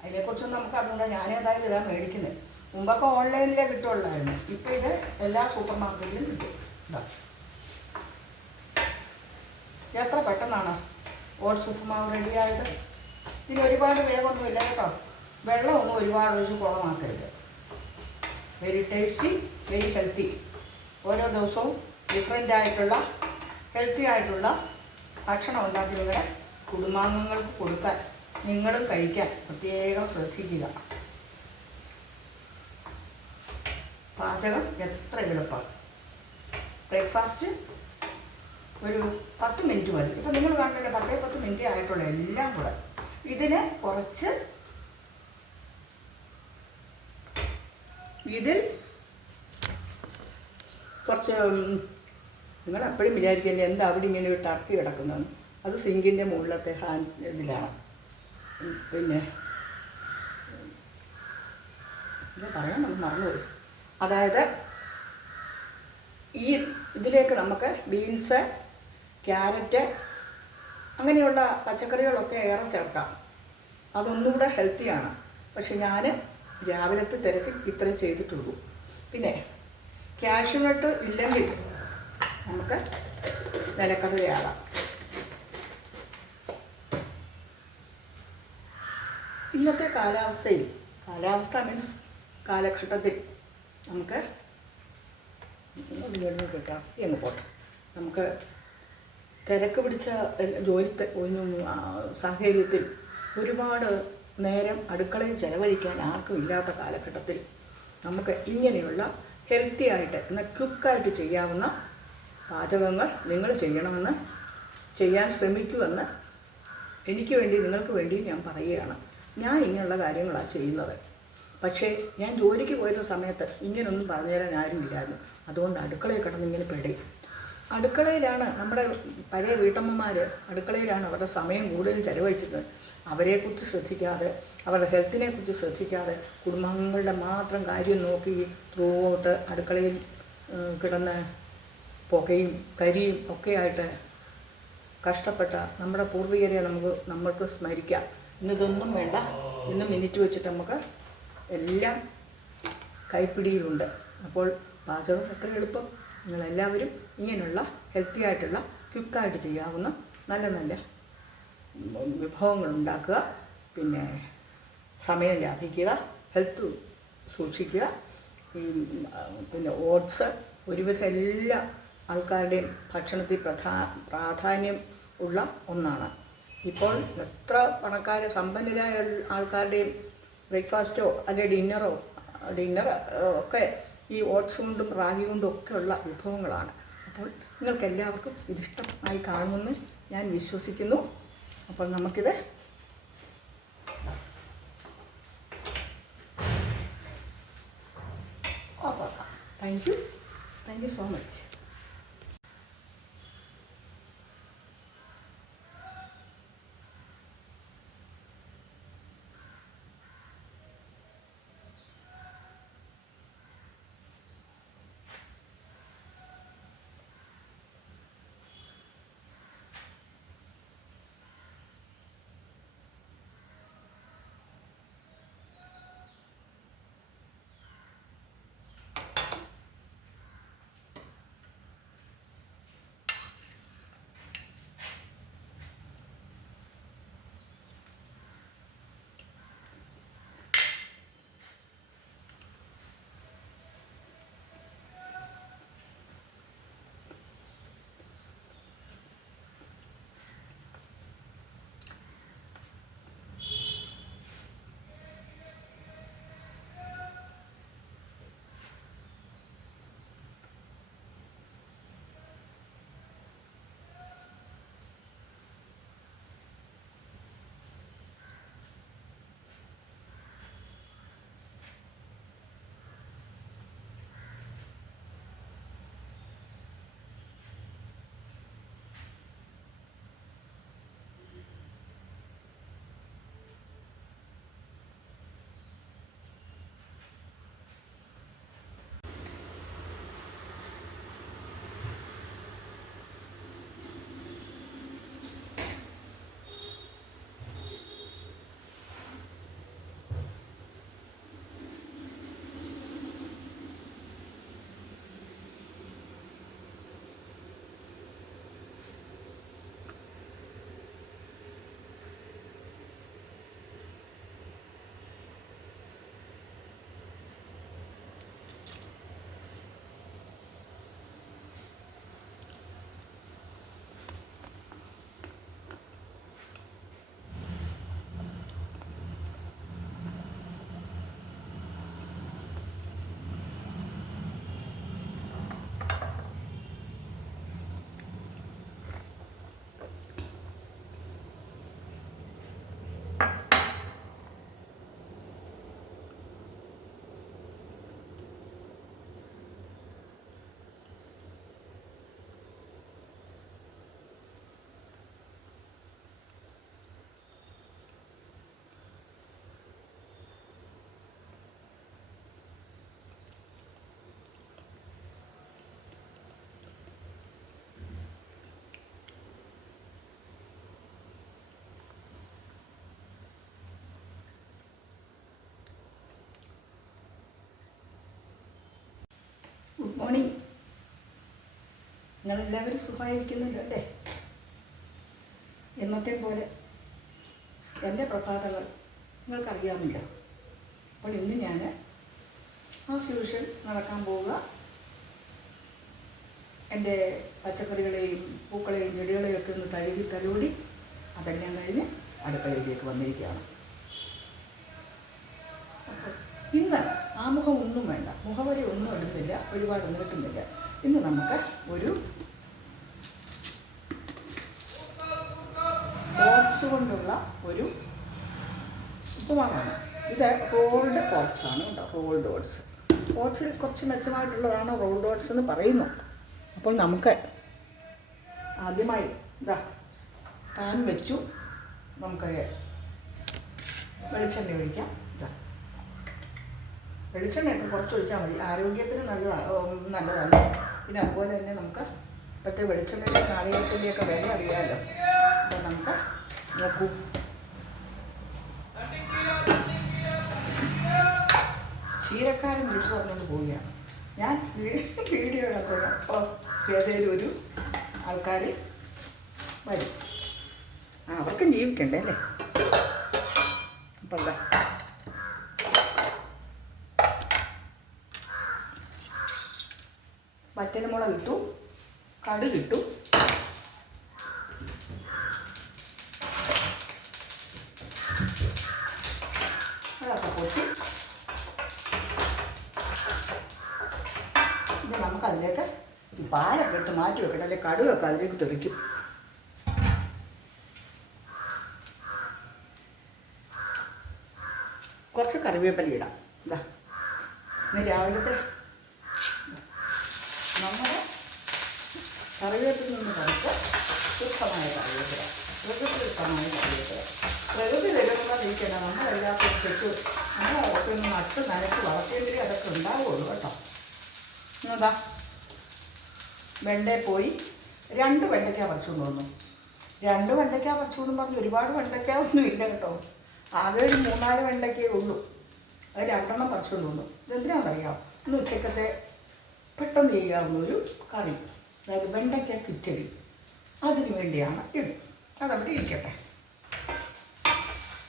അതിനെക്കുറിച്ചൊന്നും നമുക്ക് അറിഞ്ഞൂടാ. ഞാനേതായാലും ഇതാ മേടിക്കുന്നത്. മുമ്പൊക്കെ ഓൺലൈനിലേ കിട്ടുള്ളായിരുന്നു. ഇപ്പോൾ ഇത് എല്ലാ സൂപ്പർ മാർക്കറ്റിലും കിട്ടും. എത്ര പെട്ടെന്നാണ് ഓട്സ് ഉപ്പുമാവ് റെഡിയായത്. ഇതിന് ഒരുപാട് വേഗമൊന്നുമില്ല കേട്ടോ. വെള്ളമൊന്നും ഒരുപാട് ഒഴിച്ച് കുളമാക്കരുത്. Very tasty, very healthy. ഓരോ ദിവസവും ഡിഫറെൻ്റ് ആയിട്ടുള്ള ഹെൽത്തി ആയിട്ടുള്ള ഭക്ഷണം ഉണ്ടാക്കി നിങ്ങളുടെ കുടുംബാംഗങ്ങൾക്ക് കൊടുക്കാൻ, നിങ്ങളും കഴിക്കാൻ പ്രത്യേകം ശ്രദ്ധിക്കുക. പാചകം എത്ര എളുപ്പമാണ്. ബ്രേക്ക്ഫാസ്റ്റ് ഒരു 10 മിനിറ്റ് മതി. ഇപ്പം നിങ്ങൾ കണ്ടില്ലേ 10 മിനിറ്റ് ആയിട്ടുള്ള എല്ലാം കൂടെ. ഇതിന് കുറച്ച് നിങ്ങൾ എപ്പോഴും വിചാരിക്കില്ലേ എന്താ അവിടെ ഇങ്ങനെ ഒരു ടർക്കി കിടക്കുന്നതെന്ന്. അത് സിങ്കിൻ്റെ മുകളിലത്തെ ഇതിലാണ്. പിന്നെ ഇത് പറയാൻ നമ്മൾ മറന്നുപോയി. അതായത് ഈ ഇതിലേക്ക് നമുക്ക് ബീൻസ്, ക്യാരറ്റ് അങ്ങനെയുള്ള പച്ചക്കറികളൊക്കെ ഏറെ ചേർക്കാം. അതൊന്നുകൂടെ ഹെൽത്തിയാണ്. പക്ഷെ ഞാൻ രാവിലത്തെ തിരക്ക് ഇത്ര ചെയ്തിട്ടുള്ളൂ. പിന്നെ കാഷ്യൂനട്ട് ഇല്ലെങ്കിൽ നമുക്ക് നിലക്കടലയാകാം. ഇന്നത്തെ കാലാവസ്ഥ മീൻസ് കാലഘട്ടത്തിൽ നമുക്ക് കിട്ടാം എന്ന് പോട്ടെ. നമുക്ക് തിരക്ക് പിടിച്ച ജോലി സാഹചര്യത്തിൽ ഒരുപാട് നേരം അടുക്കളയിൽ ചെലവഴിക്കാൻ ആർക്കും ഇല്ലാത്ത കാലഘട്ടത്തിൽ നമുക്ക് ഇങ്ങനെയുള്ള ഹെൽത്തി ആയിട്ട് എന്നാൽ ക്വിക്കായിട്ട് ചെയ്യാവുന്ന പാചകങ്ങൾ നിങ്ങൾ ചെയ്യാൻ ശ്രമിക്കുമെന്ന് എനിക്ക് വേണ്ടി നിങ്ങൾക്ക് വേണ്ടി ഞാൻ പറയുകയാണ്. ഞാൻ ഇങ്ങനെയുള്ള കാര്യങ്ങളാണ് ചെയ്യുന്നത്. പക്ഷേ ഞാൻ ജോലിക്ക് പോയിരുന്ന സമയത്ത് ഇങ്ങനെയൊന്നും പറഞ്ഞുതരാൻ ആരുമില്ലായിരുന്നു. അതുകൊണ്ട് അടുക്കളയിൽ കിടന്ന് ഇങ്ങനെ പെടും. അടുക്കളയിലാണ് നമ്മുടെ പഴയ വീട്ടമ്മമാർ അടുക്കളയിലാണ് അവരുടെ സമയം കൂടുതലും ചെലവഴിച്ചത്. അവരെക്കുറിച്ച് ശ്രദ്ധിക്കാതെ, അവരുടെ ഹെൽത്തിനെക്കുറിച്ച് ശ്രദ്ധിക്കാതെ, കുടുംബാംഗങ്ങളുടെ മാത്രം കാര്യം നോക്കി ത്രൂ ഔട്ട് അടുക്കളയിൽ കിടന്ന് പുകയും കരിയും ഒക്കെയായിട്ട് കഷ്ടപ്പെട്ട നമ്മുടെ പൂർവികരെ നമ്മൾക്ക് സ്മരിക്കാം. ഇന്നിതൊന്നും വേണ്ട. ഇന്ന് മിനിറ്റ് വെച്ചിട്ട് നമുക്ക് എല്ലാം കൈപ്പിടിയിലുണ്ട്. അപ്പോൾ പാചകം എത്ര എളുപ്പം. നിങ്ങളെല്ലാവരും ഇങ്ങനെയുള്ള ഹെൽത്തി ആയിട്ടുള്ള ക്വിക്കായിട്ട് ചെയ്യാവുന്ന നല്ല നല്ല വിഭവങ്ങൾ ഉണ്ടാക്കുക. പിന്നെ സമയം ലാഭിക്കുക, ഹെൽത്ത് സൂക്ഷിക്കുക. പിന്നെ ഓട്സ് ഒരുവിധം എല്ലാ ആൾക്കാരുടെയും ഭക്ഷണത്തിൽ പ്രാധാന്യം ഉള്ള ഒന്നാണ്. ഇപ്പോൾ എത്ര സമ്പന്നരായ ആൾക്കാരുടെയും ബ്രേക്ക്ഫാസ്റ്റോ അല്ലെങ്കിൽ ഡിന്നർ ഒക്കെ ഈ ഓട്സ് കൊണ്ടും റാഗി കൊണ്ടും ഒക്കെയുള്ള വിഭവങ്ങളാണ്. അപ്പോൾ നിങ്ങൾക്കെല്ലാവർക്കും ഇതിഷ്ടമായി കാണുമെന്ന് ഞാൻ വിശ്വസിക്കുന്നു. അപ്പോൾ നമുക്കിത് ഓഫാക്കാം. Thank you so much. Good morning. നിങ്ങളെല്ലാവരും സുഖമായിരിക്കുന്നുണ്ടോ അല്ലേ? എന്നത്തെ പോലെ എൻ്റെ പ്രഭാതങ്ങൾ നിങ്ങൾക്കറിയാമല്ലോ. അപ്പോൾ ഇന്ന് ഞാൻ ആസ് യൂഷ്വൽ നടക്കാൻ പോവുക. എൻ്റെ പച്ചക്കറികളെയും പൂക്കളെയും ചെടികളെയും ഒക്കെ ഒന്ന് തലോടി അതെല്ലാം കഴിഞ്ഞ് അടുക്കളയിലേക്ക് വന്നിരിക്കുകയാണ്. അപ്പോൾ ഇന്ന് ആമുഖം ഒന്നും വേണ്ട, മുഖവരി ഒന്നും ഇടുന്നില്ല, ഒരുപാട് നീട്ടുന്നില്ല. ഇന്ന് നമുക്ക് ഒരു ഓട്സ് കൊണ്ടുള്ള ഒരു ഉപ്പുമാവാണ്. ഇത് റോൾഡ് ഓട്സ് ആണ് കേട്ടോ. റോൾഡ് ഓട്സ്, ഓട്സിൽ കുറച്ച് മെച്ചമായിട്ടുള്ളതാണ് റോൾഡ് ഓട്സ് എന്ന് പറയുന്നു. അപ്പോൾ നമുക്ക് ആദ്യമായി ഇതാ പാൻ വെച്ചു, നമുക്ക് വെളിച്ചെണ്ണ ഒഴിക്കാം. ഇതാ വെളിച്ചെണ്ണയൊക്കെ കുറച്ച് ഒഴിച്ചാൽ മതി, ആരോഗ്യത്തിന് നല്ലതല്ല. പിന്നെ അതുപോലെ തന്നെ നമുക്ക് ഇപ്പോഴത്തെ വെളിച്ചെണ്ണയുടെ നാളികേരത്തിൻ്റെയൊക്കെ വില അറിയാമല്ലോ. അപ്പോൾ നമുക്ക് നോക്കൂ, ചീരക്കാരൻ വിളിച്ചു പറഞ്ഞുകൊണ്ട് പോവുകയാണ്. ഞാൻ വീഡിയോ കണ്ടപ്പോൾ അപ്പോൾ ഏതെങ്കിലും ഒരു ആൾക്കാർ വരും, അവർക്കും ജീവിക്കണ്ടേ അല്ലേ. അപ്പം എന്താ വറ്റൽമുളക് ഇട്ടു, കടുകിട്ടു, അതൊക്കെ പൊട്ടി ഇനി നമുക്കതിലേക്ക് പാലൊക്കെ ഇട്ട് മാറ്റി വെക്കട്ടെ, അല്ലെങ്കിൽ കടുകൊക്കെ അതിലേക്ക് തെറിക്കും. കുറച്ച് കറിവേപ്പില ഇടാം. ഇതാ ഇന്ന് രാവിലത്തെ നമ്മുടെ കറിവേപ്പിൽ നിന്ന് കുറച്ച് ശുദ്ധമായ കറിവേപ്പില, പ്രകൃതിദത്തമായ കറിവേപ്പില. പ്രകൃതി തരുന്നതിരിക്കണം, നമ്മളെല്ലാവർക്കും തെറ്റ് നമ്മളതൊക്കെ ഒന്ന് നട്ട് നനച്ച് വളർത്തിയെങ്കിലേ അതൊക്കെ ഉണ്ടാവുള്ളൂ കേട്ടോ. എന്താ വെണ്ടയിൽ പോയി 2 വെണ്ടയ്ക്ക പറിച്ചുകൊണ്ട് വന്നു. 2 വെണ്ടയ്ക്ക പറിച്ചുകൊണ്ടും പറഞ്ഞ് ഒരുപാട് വെണ്ടയ്ക്ക ഒന്നും ഇല്ല കേട്ടോ. ആകെ ഒരു 3-4 വെണ്ടയ്ക്കേ ഉള്ളൂ. അത് 2 പറിച്ചുകൊണ്ട് വന്നു. ഇതെന്തിനാണെന്നറിയാം, ഇന്ന് ഉച്ചക്കത്തെ പെട്ടെന്ന് ചെയ്യാവുന്നൊരു കറി, അതായത് വെണ്ടയ്ക്ക കിച്ചടി. അതിന് വേണ്ടിയാണ് ഇത്. അതവിടെ ഇരിക്കട്ടെ.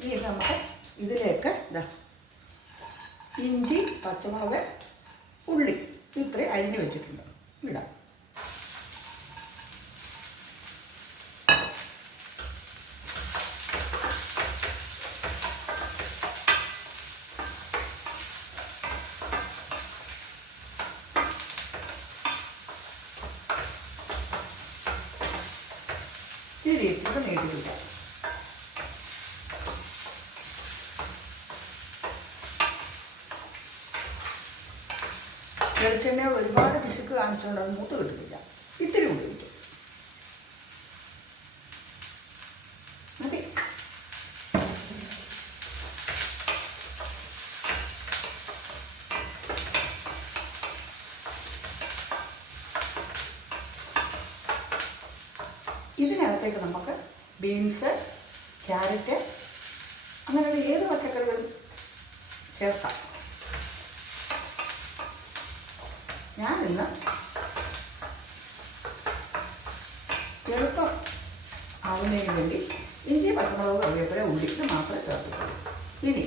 ഇനി നമുക്ക് ഇതിലേക്ക് ഇതാ ഇഞ്ചി, പച്ചമുളക്, ഉള്ളി ഇത്രയും അരിഞ്ഞ് വെച്ചിട്ടുണ്ട്, ഇടാം. ഇതിലേക്ക് നീട്ടില്ല. വെളിച്ചെണ്ണ ഒരുപാട് പിശുക്ക് കാണിച്ചുകൊണ്ട് അത് മൂത്ത് കിട്ടുന്നില്ല. ഇത്തിരി ഉപയോഗിക്കും മതി. ഇതിനകത്തേക്ക് നമുക്ക് ബീൻസ്, ക്യാരറ്റ് അങ്ങനെയുള്ള ഏത് പച്ചക്കറികളും ചേർക്കാം. ഞാനിന്ന് എളുപ്പം ആവുന്നതിന് വേണ്ടി ഇഞ്ചി, പച്ചമുളക്, കറിവേപ്പില, ഉള്ളി ഇത് മാത്രമേ ചേർത്തിട്ടുള്ളൂ. ഇനി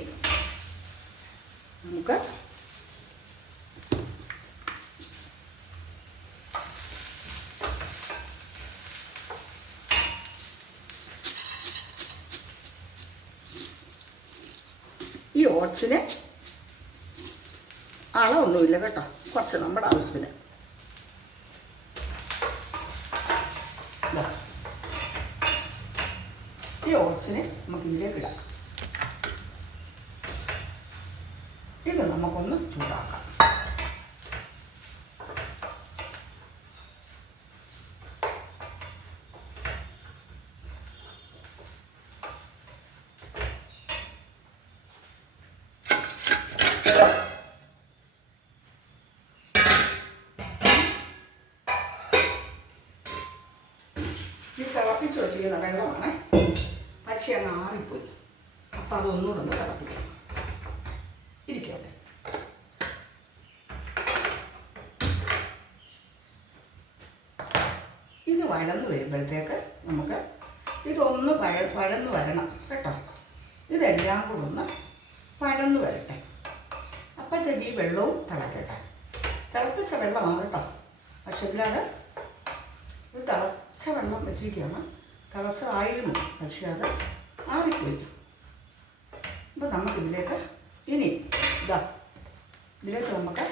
നമുക്ക് ഈ ഓട്സിന് അളവൊന്നുമില്ല കേട്ടോ, കുറച്ച് നമ്മുടെ ആവശ്യത്തിന്. ഈ ഓട്സിനെ നമുക്ക് ഇതിലേക്ക് ഇടാം. ഇത് നമുക്കൊന്ന് ചൂടാക്കാം. തിളപ്പിച്ച് വെച്ചിരിക്കുന്ന വെള്ളമാണ്, പക്ഷേ അങ്ങ് ആറിപ്പോയി. അപ്പം അതൊന്നുകൂടെ ഒന്ന് തിളപ്പിക്കണം. ഇരിക്കട്ടെ. ഇത് വഴന്ന് വരുമ്പോഴത്തേക്ക് നമുക്ക് ഇതൊന്ന് വഴന്ന് വരണം കേട്ടോ. ഇതെല്ലാം കൂടെ ഒന്ന് വഴന്ന് വരട്ടെ. അപ്പോഴത്തേക്ക് ഈ വെള്ളവും തിളക്കട്ടെ. തിളപ്പിച്ച വെള്ളമാണ് കേട്ടോ, പക്ഷെ ഇതിലാണ് തിളച്ച വെള്ളം വെച്ചിരിക്കുകയാണ്. തിളച്ചതായിരുന്നു, പക്ഷേ അത് ആറിപ്പോയി. അപ്പോൾ നമുക്കിതിലേക്ക് ഇനി ഇതിലേക്ക് നമുക്ക്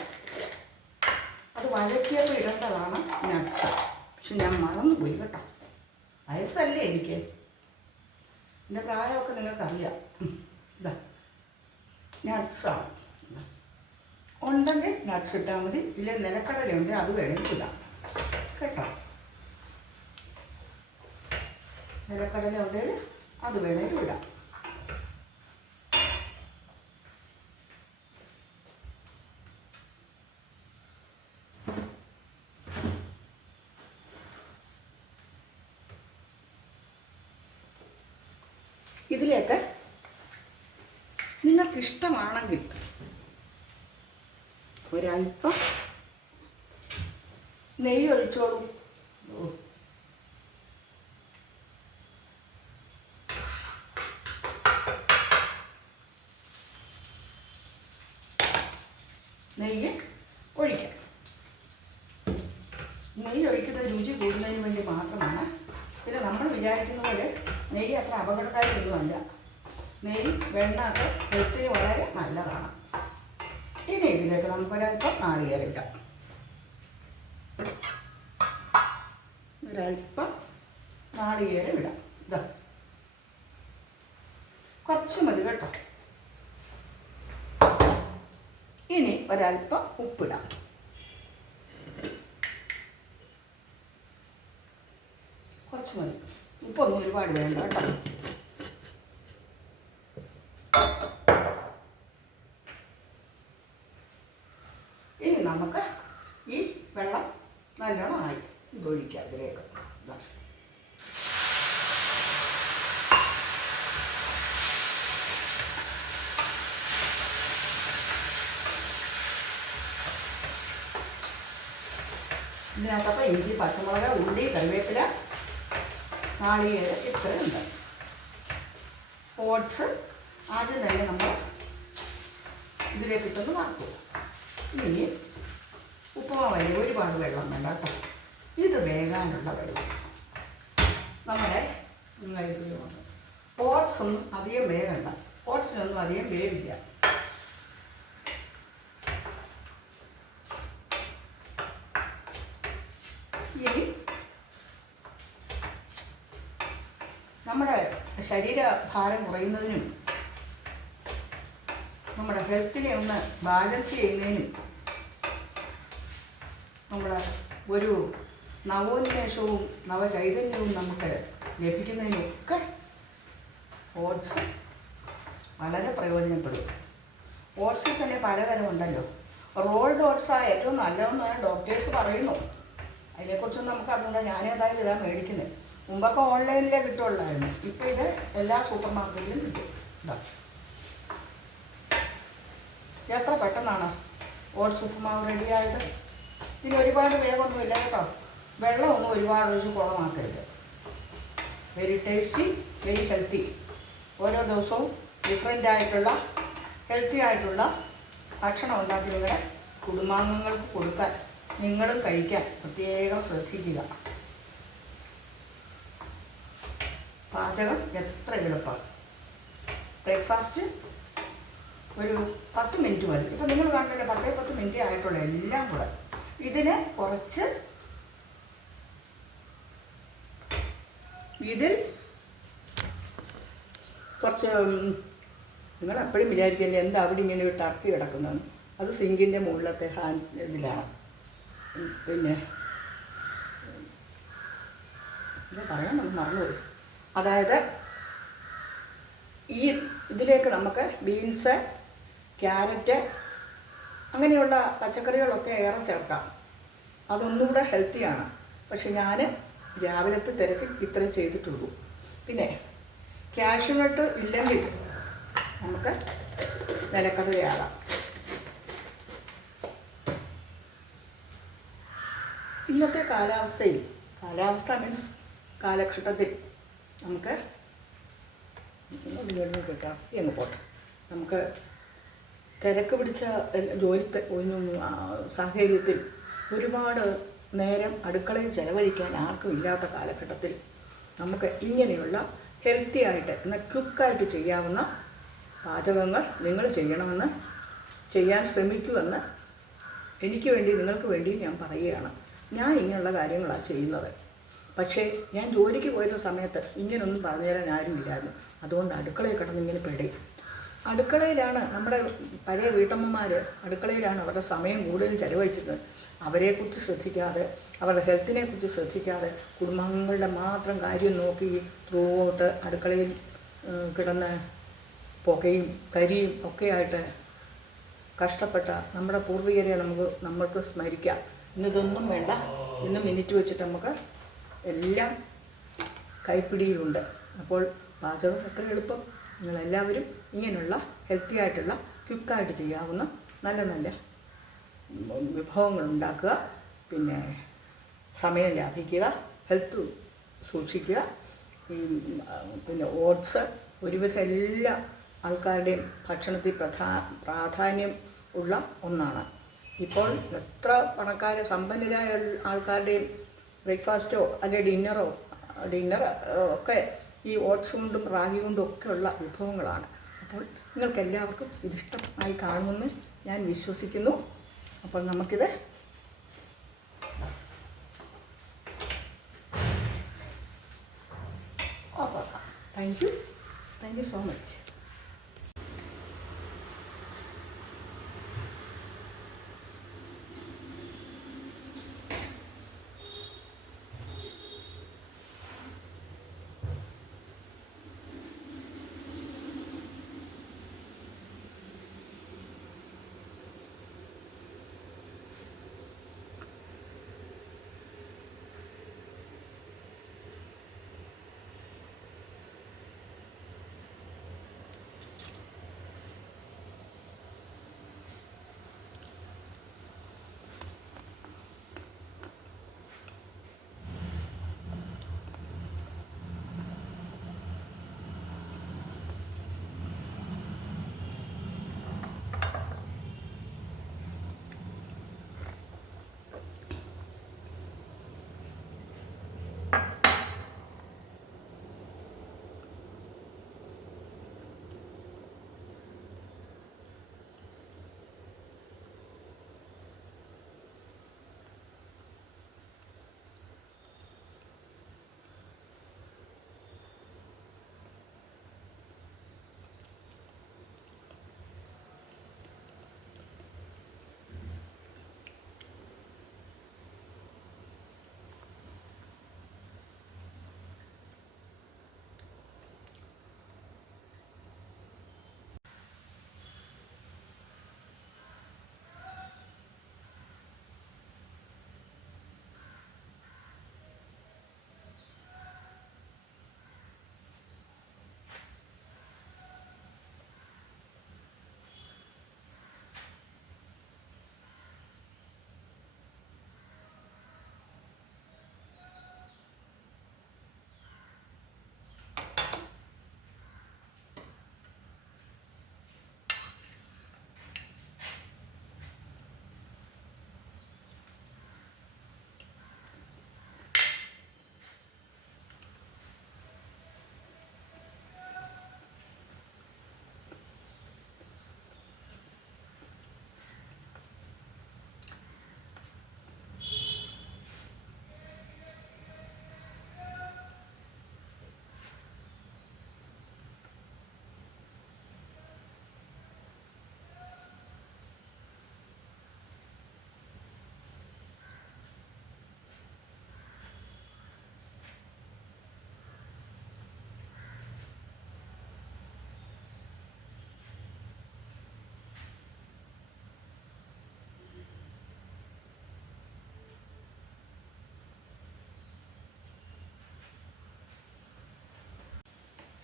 അത് വഴറ്റിയപ്പോൾ ഇടേണ്ടതാണ് നട്ട്സ്. പക്ഷെ ഞാൻ മറന്നുപോയി കേട്ടോ. വയസ്സല്ലേ എനിക്ക്, എൻ്റെ പ്രായമൊക്കെ നിങ്ങൾക്കറിയാം. നട്ട്സാണ്. ഉണ്ടെങ്കിൽ നട്ട്സ് ഇട്ടാൽ മതി, ഇല്ല നിലക്കടലുണ്ട്, അത് വേണമെങ്കിൽ ഇടാം കേട്ടോ. നിലക്കടല ഉണ്ടെങ്കിൽ അത് വേണമെങ്കിൽ ഇടാം. ഇതിലേക്ക് നിങ്ങൾക്കിഷ്ടമാണെങ്കിൽ ഒരല്പം നെയ്യ് ഒഴിച്ചോളൂ. നെയ്യ് ഒഴിക്കാം. നെയ്യ് ഒഴിക്കുന്നത് രുചി കൂടുന്നതിന് വേണ്ടി മാത്രമാണ്. പിന്നെ നമ്മൾ വിചാരിക്കുന്ന പോലെ നെയ്യ് അത്ര അപകടകാരിയൊന്നുമല്ല. നെയ്യ് വെണ്ണ ഒക്കെ ഹെൽത്തിന് വളരെ നല്ലതാണ്. ഇനി ഇതിലേക്ക് നമുക്കൊരല്പം നാളികേരം ഇടാം. ഒരല്പം നാളികേരം ഇടാം. കുറച്ച് മതി കേട്ടോ. ഇനി ഒരല്പം ഉപ്പിടാം. കുറച്ച് മതി, ഉപ്പൊന്നും ഒരുപാട് വേണ്ട കേട്ടോ. ഇനി നമുക്ക് ഈ വെള്ളം നല്ലോണം ആയി ഇതൊഴിക്കാം ഇതിലേക്ക്. ഇതിനകത്തപ്പോൾ ഇഞ്ചി, പച്ചമുളക്, ഉള്ളി, കറിവേപ്പില, നാളികേരം ഇത്രയുണ്ട്. ഓട്സ് ആദ്യം തന്നെ നമ്മൾ ഇതിലേക്ക് ഇട്ടൊന്ന് വറുക്കും. ഇനി ഉപ്പുമാവല്ലേ, ഒരുപാട് വെള്ളം വേണ്ട കേട്ടോ. ഇത് വേകാനുള്ള വെള്ളം. നമ്മുടെ ഓട്സൊന്നും അധികം വേകണ്ട, ഓട്സിനൊന്നും അധികം വേവില്ല. ഇനി നമ്മുടെ ശരീരഭാരം കുറയുന്നതിനും നമ്മുടെ ഹെൽത്തിനെ ഒന്ന് ബാലൻസ് ചെയ്യുന്നതിനും നമ്മുടെ ഒരു നവോന്മേഷവും നവചൈതന്യവും നമുക്ക് ലഭിക്കുന്നതിനൊക്കെ ഓട്സ് വളരെ പ്രയോജനപ്പെടും. ഓട്സിൽ തന്നെ പലതരമുണ്ടല്ലോ. റോൾഡ് ഓട്സാണ് ഏറ്റവും നല്ലതെന്ന് ഡോക്ടേഴ്സ് പറയുന്നു. അതിനെക്കുറിച്ചൊന്നും നമുക്ക് അറിഞ്ഞൂടാ. ഞാനേതായാലും ഇതാ മേടിക്കുന്നത്. മുമ്പൊക്കെ ഓൺലൈനിലേ കിട്ടുള്ളായിരുന്നു. ഇപ്പോൾ ഇത് എല്ലാ സൂപ്പർ മാർക്കറ്റിലും കിട്ടും. എത്ര പെട്ടെന്നാണ് ഓട്സ് ഉപ്പുമാവ് റെഡിയായത്. ഇതിന് ഒരുപാട് വേഗമൊന്നുമില്ല കേട്ടോ. വെള്ളമൊന്നും ഒരുപാട് ഒഴിച്ച് കുളമാക്കരുത്. Very tasty, very healthy. ഓരോ ദിവസവും ഡിഫറെൻ്റ് ആയിട്ടുള്ള ഹെൽത്തി ആയിട്ടുള്ള ഭക്ഷണം ഉണ്ടാക്കി നിങ്ങളുടെ കുടുംബാംഗങ്ങൾക്ക് കൊടുക്കാൻ, നിങ്ങളും കഴിക്കാൻ പ്രത്യേകം ശ്രദ്ധിക്കുക. പാചകം എത്ര എളുപ്പമാണ്. ബ്രേക്ക്ഫാസ്റ്റ് ഒരു 10 മിനിറ്റ് മതി. ഇപ്പം നിങ്ങൾ കണ്ടല്ലേ 10 മിനിറ്റ് ആയിട്ടുള്ള എല്ലാം കൂടെ. ഇതിന് കുറച്ച് നിങ്ങൾ എപ്പോഴും വിചാരിക്കില്ലേ എന്താ അവിടെ ഇങ്ങനെ ഒരു ടർക്കി കിടക്കുന്നതെന്ന്. അത് സിങ്കിൻ്റെ മുകളിലത്തെ ഇതിലാണ്. പിന്നെ ഇത് പറയാൻ നമുക്ക് മറന്നുപോയി. അതായത് ഈ ഇതിലേക്ക് നമുക്ക് ബീൻസ്, ക്യാരറ്റ് അങ്ങനെയുള്ള പച്ചക്കറികളൊക്കെ ഏറെ ചേർക്കാം. അതൊന്നുകൂടെ ഹെൽത്തിയാണ്. പക്ഷെ ഞാൻ രാവിലത്തെ തിരക്ക് ഇത്രേ ചെയ്തിട്ടുള്ളൂ. പിന്നെ കാഷ്യൂനട്ട് ഇല്ലെങ്കിൽ നമുക്ക് നിലക്കടലയാകാം. ഇന്നത്തെ കാലാവസ്ഥ മീൻസ് കാലഘട്ടത്തിൽ നമുക്ക് കിട്ടാം എന്ന് പോട്ടെ. നമുക്ക് തിരക്ക് പിടിച്ച ജോലി സാഹചര്യത്തിൽ ഒരുപാട് നേരം അടുക്കളയിൽ ചെലവഴിക്കാൻ ആർക്കും ഇല്ലാത്ത കാലഘട്ടത്തിൽ നമുക്ക് ഇങ്ങനെയുള്ള ഹെൽത്തി ആയിട്ട് എന്നാൽ ക്വിക്കായിട്ട് ചെയ്യാവുന്ന പാചകങ്ങൾ നിങ്ങൾ ചെയ്യണമെന്ന്, ചെയ്യാൻ ശ്രമിക്കുമെന്ന് എനിക്ക് വേണ്ടി നിങ്ങൾക്ക് വേണ്ടി ഞാൻ പറയുകയാണ്. ഞാൻ ഇങ്ങനെയുള്ള കാര്യങ്ങളാണ് ചെയ്യുന്നത്. പക്ഷേ ഞാൻ ജോലിക്ക് പോയിരുന്ന സമയത്ത് ഇങ്ങനൊന്നും പറഞ്ഞുതരാൻ ആരുമില്ലായിരുന്നു. അതുകൊണ്ട് അടുക്കളയിൽ കിടന്ന് ഇങ്ങനെ പെടും. അടുക്കളയിലാണ് നമ്മുടെ പഴയ വീട്ടമ്മമാർ, അടുക്കളയിലാണ് അവരുടെ സമയം കൂടുതലും ചെലവഴിച്ചിരുന്നത്. അവരെക്കുറിച്ച് ശ്രദ്ധിക്കാതെ, അവരുടെ ഹെൽത്തിനെക്കുറിച്ച് ശ്രദ്ധിക്കാതെ, കുടുംബങ്ങളുടെ മാത്രം കാര്യം നോക്കി ത്രൂ ഔട്ട് അടുക്കളയിൽ കിടന്ന് പുകയും കരിയും ഒക്കെയായിട്ട് കഷ്ടപ്പെട്ട നമ്മുടെ പൂർവികരെ നമ്മൾക്ക് സ്മരിക്കാം. ഇന്നിതൊന്നും വേണ്ട. ഇന്ന് മിനിറ്റ് വെച്ചിട്ട് നമുക്ക് എല്ലാം കൈപ്പിടിയിലുണ്ട്. അപ്പോൾ പാചകം എത്ര എളുപ്പം. നിങ്ങളെല്ലാവരും ഇങ്ങനെയുള്ള ഹെൽത്തി ആയിട്ടുള്ള ക്വിക്കായിട്ട് ചെയ്യാവുന്ന നല്ല നല്ല വിഭവങ്ങൾ ഉണ്ടാക്കുക. പിന്നെ സമയം ലാഭിക്കുക, ഹെൽത്ത് സൂക്ഷിക്കുക. പിന്നെ ഓട്സ് ഒരുവിധം എല്ലാ ആൾക്കാരുടെയും ഭക്ഷണത്തിൽ പ്രാധാന്യം ഉള്ള ഒന്നാണ്. ഇപ്പോൾ എത്ര സമ്പന്നരായ ആൾക്കാരുടെയും ബ്രേക്ക്ഫാസ്റ്റോ അല്ലെങ്കിൽ ഡിന്നർ ഒക്കെ ഈ ഓട്സ് കൊണ്ടും റാഗി കൊണ്ടും ഒക്കെയുള്ള വിഭവങ്ങളാണ്. അപ്പോൾ നിങ്ങൾക്ക് എല്ലാവർക്കും ഇതിഷ്ടമായി കാണുമെന്ന് ഞാൻ വിശ്വസിക്കുന്നു. അപ്പോൾ നമുക്കിത് ഓർക്കാം. Thank you so much.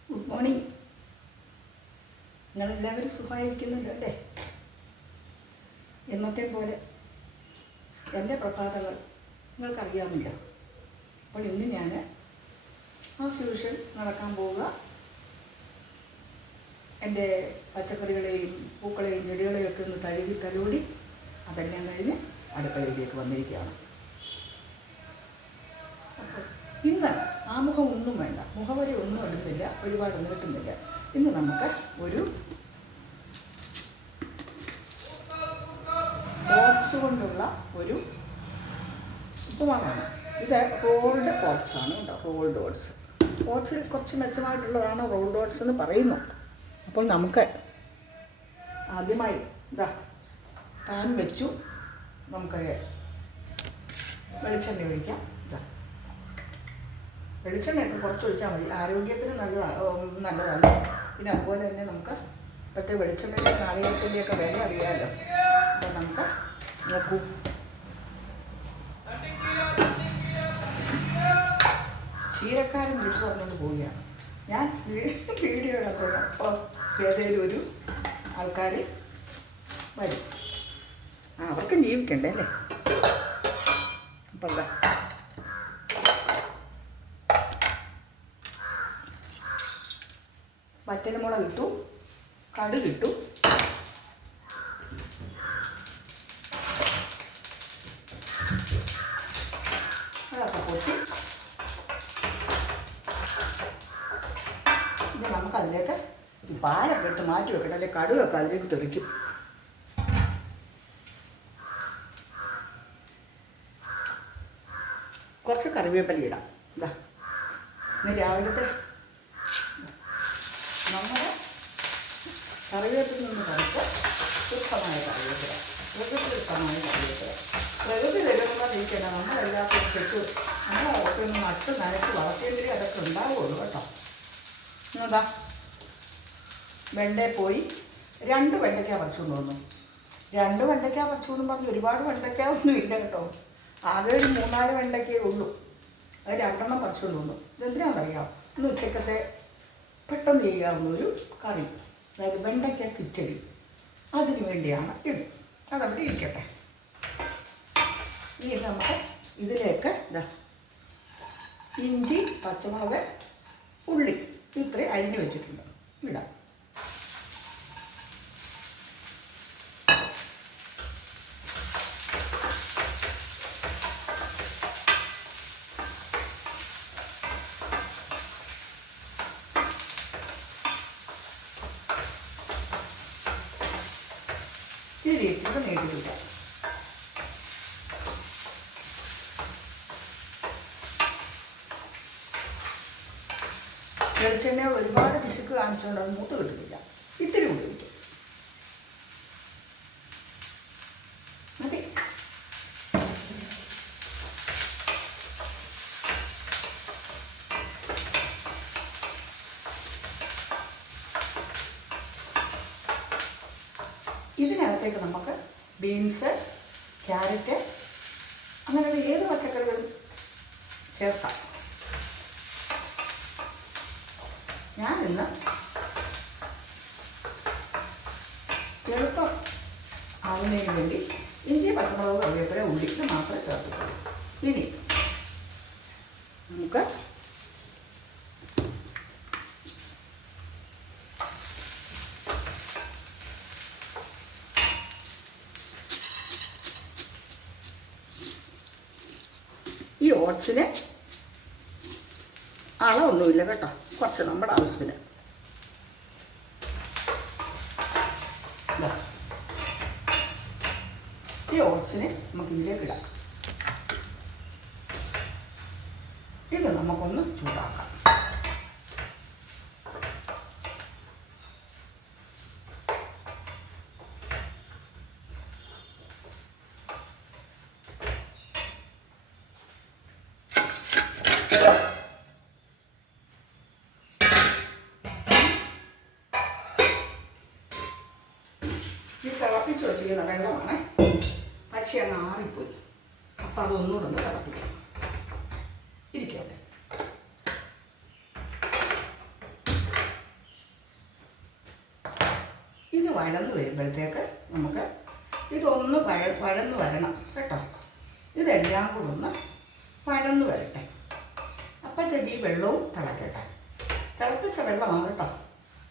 Good morning. നിങ്ങളെല്ലാവരും സുഖമായിരിക്കുന്നുണ്ട് അല്ലേ? എന്നത്തെ പോലെ എൻ്റെ പ്രഭാതങ്ങൾ നിങ്ങൾക്കറിയാമില്ല. അപ്പോൾ ഇന്ന് ഞാൻ ആസ് യൂഷ്വൽ നടക്കാൻ പോവുക. എൻ്റെ പച്ചക്കറികളെയും പൂക്കളെയും ചെടികളെയും ഒക്കെ ഒന്ന് തലോടി അതെല്ലാം കഴിഞ്ഞ് അടുക്കളയിലേക്ക് വന്നിരിക്കുകയാണ്. അപ്പോൾ ഇന്ന് ആമുഖം ഒന്നും വേണ്ട, മുഖവരി ഒന്നും എടുക്കില്ല, ഒരുപാട് നീട്ടുന്നില്ല. ഇന്ന് നമുക്ക് ഒരു ഓട്സ് കൊണ്ടുള്ള ഒരു ഉപ്പുമാവാണ്. ഇത് റോൾഡ് ഓട്സ് ആണ് കേട്ടോ. റോൾഡ് ഓട്സ്, ഓട്സിൽ കുറച്ച് മെച്ചമായിട്ടുള്ളതാണ് റോൾഡ് ഓട്സ് എന്ന് പറയുന്നു. അപ്പോൾ നമുക്ക് ആദ്യമായി ഇതാ പാൻ വെച്ചു, നമുക്ക് വെളിച്ചെണ്ണ ഒഴിക്കാം. ഇതാ വെളിച്ചെണ്ണയൊക്കെ കുറച്ച് ഒഴിച്ചാൽ മതി, ആരോഗ്യത്തിന് നല്ലതല്ല. പിന്നെ അതുപോലെ തന്നെ നമുക്ക് ഇപ്പോഴത്തെ വെളിച്ചെണ്ണയുടെ നാളികേരത്തിൻ്റെയൊക്കെ വില അറിയാമല്ലോ. അപ്പോൾ നമുക്ക് നോക്കൂ, ചീരക്കാരൻ വിളിച്ചു പറഞ്ഞുകൊണ്ട് പോവുകയാണ്. ഞാൻ വീഡിയോ കണ്ടത് അപ്പോൾ ഏതെങ്കിലും ഒരു ആൾക്കാർ വരും, അവർക്കും ജീവിക്കണ്ടേ അല്ലേ. അപ്പം എന്താ വറ്റൽമുളക് ഇട്ടു, കടുക് ഇട്ടു, അതൊക്കെ പൊട്ടി ഇത് നമുക്കതിലേക്ക് പാലൊക്കെ ഇട്ട് മാറ്റി വെക്കട്ടെ, അല്ലെങ്കിൽ കടുകൊക്കെ അതിലേക്ക് തെറിക്കും. കുറച്ച് കറിവേപ്പില ഇടാം. ഇതാ ഇന്ന് രാവിലത്തെ നമ്മുടെ കറിവേപ്പിൽ നിന്ന് കഴിച്ച് ശുദ്ധമായ കറിവേപ്പില, ശുദ്ധമായ കറിവേപ്പില. പ്രകൃതി തരുന്നതിരിക്കണം, നമ്മളെല്ലാത്തിനും ചെക്ക് നമ്മളതൊക്കെ ഒന്ന് നട്ട് നനച്ച് വളർത്തിയെങ്കിലേ അതൊക്കെ ഉണ്ടാവുള്ളൂ കേട്ടോ. എന്നതാ വെണ്ടയിൽ പോയി 2 വെണ്ടയ്ക്ക പറിച്ചുകൊണ്ട് വന്നു. 2 വെണ്ടയ്ക്ക പറിച്ചുകൊണ്ടും പറഞ്ഞ് ഒരുപാട് വെണ്ടയ്ക്ക ഒന്നും ഇല്ല കേട്ടോ. ആകെ ഒരു 3-4 വെണ്ടയ്ക്കേ ഉള്ളൂ. അത് 2 പറിച്ചുകൊണ്ട് വന്നു. ഇതെന്തിനാണെന്നറിയാം, ഇന്ന് ഉച്ചക്കത്തെ പെട്ടെന്ന് ചെയ്യാവുന്ന ഒരു കറി, അതായത് വെണ്ടയ്ക്ക കിച്ചടി, അതിന് വേണ്ടിയാണ് ഇത്. അതവിടെ ഇരിക്കട്ടെ. ഇനി നമുക്ക് ഇതിലേക്ക് ഇതാ ഇഞ്ചി, പച്ചമുളക്, ഉള്ളി ഇത്രയും അരിഞ്ഞ് വെച്ചിട്ടുണ്ട്, ഇടാം. ഇതിലേക്ക് നീട്ടില്ല. വെളിച്ചെണ്ണ ഒരുപാട് പിശുക്ക് കാണിച്ചുകൊണ്ട് അത് മൂത്ത് കിട്ടുന്നില്ല. ഇത്തിരി കൂടി കിട്ടും മതി. ഇതിനകത്തേക്ക് നമുക്ക് ബീൻസ്, ക്യാരറ്റ്, അങ്ങനെയുള്ള ഏത് പച്ചക്കറികളും ചേർക്കാം. ഞാനിന്ന് എളുപ്പം ആവുന്നതിന് വേണ്ടി ഇഞ്ചി, പച്ചമുളക്, കറിവേപ്പില, ഉള്ളി ഇത് മാത്രമേ ചേർത്തിട്ടുള്ളൂ. ഇനി നമുക്ക് ഈ ഓട്സിന് അളവൊന്നുമില്ല കേട്ടോ, കുറച്ച് നമ്മുടെ ആവശ്യത്തിന്. ഈ ഓട്സിനെ നമുക്ക് ഇതിലേക്ക് ഇടാം. ഇത് നമുക്കൊന്ന് ചൂടാക്കാം. തിളപ്പിച്ച് വെച്ചിരിക്കുന്ന വെള്ളമാണ്, പക്ഷേ അങ്ങ് ആറിപ്പോയി. അപ്പം അതൊന്നുകൂടെ ഒന്ന് തിളപ്പിക്കാം. ഇരിക്കട്ടെ. ഇത് വഴന്ന് വരുമ്പോഴത്തേക്ക് നമുക്ക് ഇതൊന്ന് വഴന്ന് വരണം കേട്ടോ. ഇതെല്ലാം കൂടെ ഒന്ന് വഴന്ന് വരട്ടെ. അപ്പോഴത്തേക്ക് ഈ വെള്ളവും തിളക്കട്ടെ. തിളപ്പിച്ച വെള്ളമാണ് കേട്ടോ,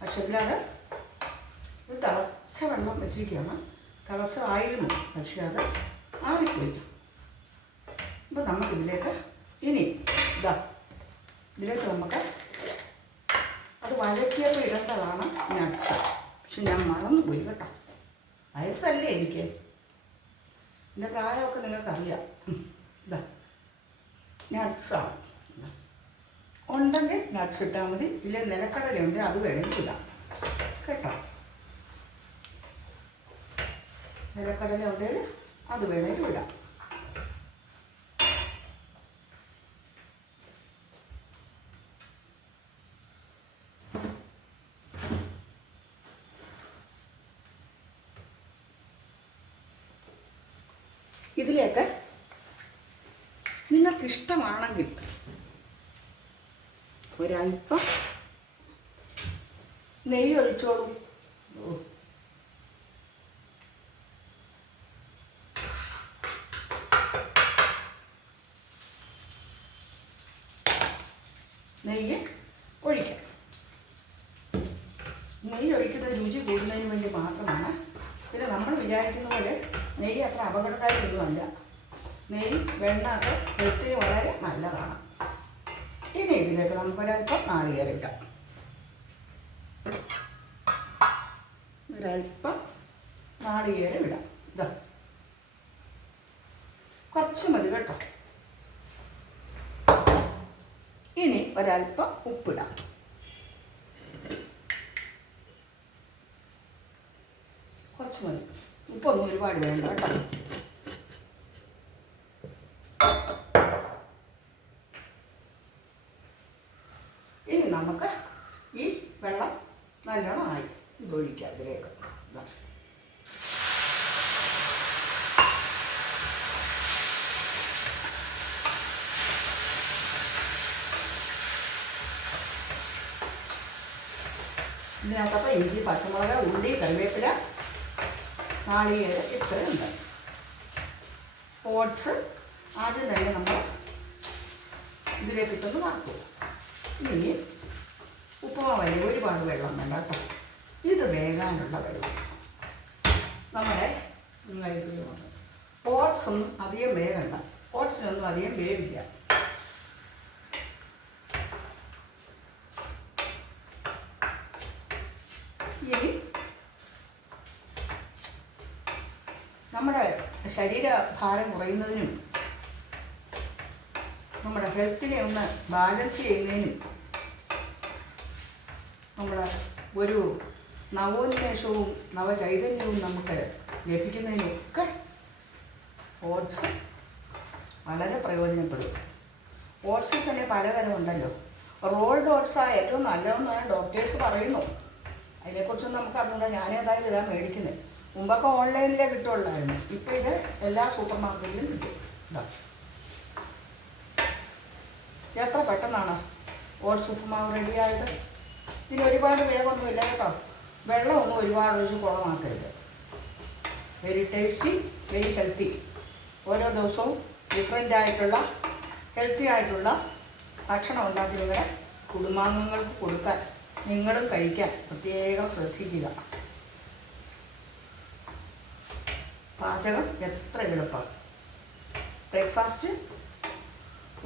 പക്ഷെ ഇതിലാണ് ഇത് തിളച്ച വെള്ളം വെച്ചിരിക്കുകയാണ്. തിളച്ചതായിരുന്നു, പക്ഷേ അത് ആറിപ്പോയി. അപ്പോൾ നമുക്കിതിലേക്ക് ഇനി ഇതാ ഇതിലേക്ക് നമുക്ക് അത് വഴറ്റിയപ്പോൾ ഇടേണ്ടതാണ് നട്ട്സ്. പക്ഷെ ഞാൻ മറന്നുപോയി കേട്ടോ. വയസ്സല്ലേ എനിക്ക്, എൻ്റെ പ്രായമൊക്കെ നിങ്ങൾക്കറിയാം. ഇതാ നട്ട്സാണ്. ഉണ്ടെങ്കിൽ നട്ട്സ് ഇട്ടാൽ മതി, ഇല്ല നിലക്കടലുണ്ട് അത് വേണമെങ്കിൽ ഇടാം കേട്ടോ. നിലക്കടല ഉണ്ടെങ്കിൽ അത് വേണമെങ്കിൽ ഇടാം. ഇതിലേക്ക് നിങ്ങൾക്കിഷ്ടമാണെങ്കിൽ ഒരല്പം നെയ്യ് ഒഴിച്ചോളൂ. നെയ്യ് ഒഴിക്കാം. നെയ്യ് ഒഴിക്കുന്നത് രുചി കൂടുന്നതിന് വേണ്ടി മാത്രമാണ്. പിന്നെ നമ്മൾ വിചാരിക്കുന്ന പോലെ നെയ്യ് അത്ര അപകടകാരിയൊന്നുമല്ല. നെയ്യ് വെണ്ണ ഒക്കെ ഹെൽത്തിന് വളരെ നല്ലതാണ്. ഇനി ഇതിലേക്ക് നമുക്കൊരല്പം നാളികേരം ഇടാം. ഒരല്പം നാളികേരം ഇടാം. ഇതാ കുറച്ച് മതി കേട്ടോ. ഇനി ഒരല്പം ഉപ്പിടാം. കുറച്ച് മതി, ഉപ്പൊന്നും ഒരുപാട് വേണ്ട കേട്ടോ. ഇനി നമുക്ക് ഈ വെള്ളം നല്ലോണം ആയി ഇതൊഴിക്കാം ഇതിലേക്ക്. ഇതിനകത്തപ്പോൾ ഇഞ്ചി, പച്ചമുളക്, ഉള്ളി, കറിവേപ്പില, നാളികേരം ഇത്രയുണ്ട്. ഓട്സ് ആദ്യം തന്നെ നമ്മൾ ഇതിലേക്ക് ഇട്ടൊന്ന് വറുക്കും. ഇനി ഉപ്പുമാവല്ലേ, ഒരുപാട് വെള്ളം വേണ്ട കേട്ടോ. ഇത് വേകാനുള്ള വെള്ളം നമ്മുടെ ഓട്സ് ഒന്നും അധികം വേകണ്ട. ഓട്സിനൊന്നും അധികം വേവില്ല. ഇനി നമ്മുടെ ശരീരഭാരം കുറയുന്നതിനും നമ്മുടെ ഹെൽത്തിനെ ഒന്ന് ബാലൻസ് ചെയ്യുന്നതിനും നമ്മുടെ ഒരു നവോന്മേഷവും നവചൈതന്യവും നമുക്ക് ലഭിക്കുന്നതിനൊക്കെ ഓട്സ് വളരെ പ്രയോജനപ്പെടും. ഓട്സിൽ തന്നെ പലതരം ഉണ്ടല്ലോ. റോൾഡ് ഓട്സാണ് ഏറ്റവും നല്ലതെന്നാണ് ഡോക്ടേഴ്സ് പറയുന്നു. അതിനെക്കുറിച്ചൊന്നും നമുക്ക് അറിഞ്ഞൂടാ. ഞാനേതായാലും ഇതാ മേടിക്കുന്നത്. മുമ്പൊക്കെ ഓൺലൈനിലേ കിട്ടുള്ളായിരുന്നു. ഇപ്പോൾ ഇത് എല്ലാ സൂപ്പർ മാർക്കറ്റിലും കിട്ടും. ഇതാ എത്ര പെട്ടെന്നാണ് ഓട്സ് ഉപ്പുമാവ് റെഡിയായത്. ഇതിന് ഒരുപാട് വേഗമൊന്നുമില്ല കേട്ടോ. വെള്ളമൊന്നും ഒരുപാട് ഒഴിച്ച് കുളമാക്കരുത്. Very tasty, very healthy. ഓരോ ദിവസവും ഡിഫറെൻ്റ് ആയിട്ടുള്ള ഹെൽത്തി ആയിട്ടുള്ള ഭക്ഷണം ഉണ്ടാക്കി നിങ്ങളുടെ കുടുംബാംഗങ്ങൾക്ക് കൊടുക്കാൻ, നിങ്ങളും കഴിക്കാൻ പ്രത്യേകം ശ്രദ്ധിക്കുക. പാചകം എത്ര എളുപ്പമാണ്. ബ്രേക്ക്ഫാസ്റ്റ്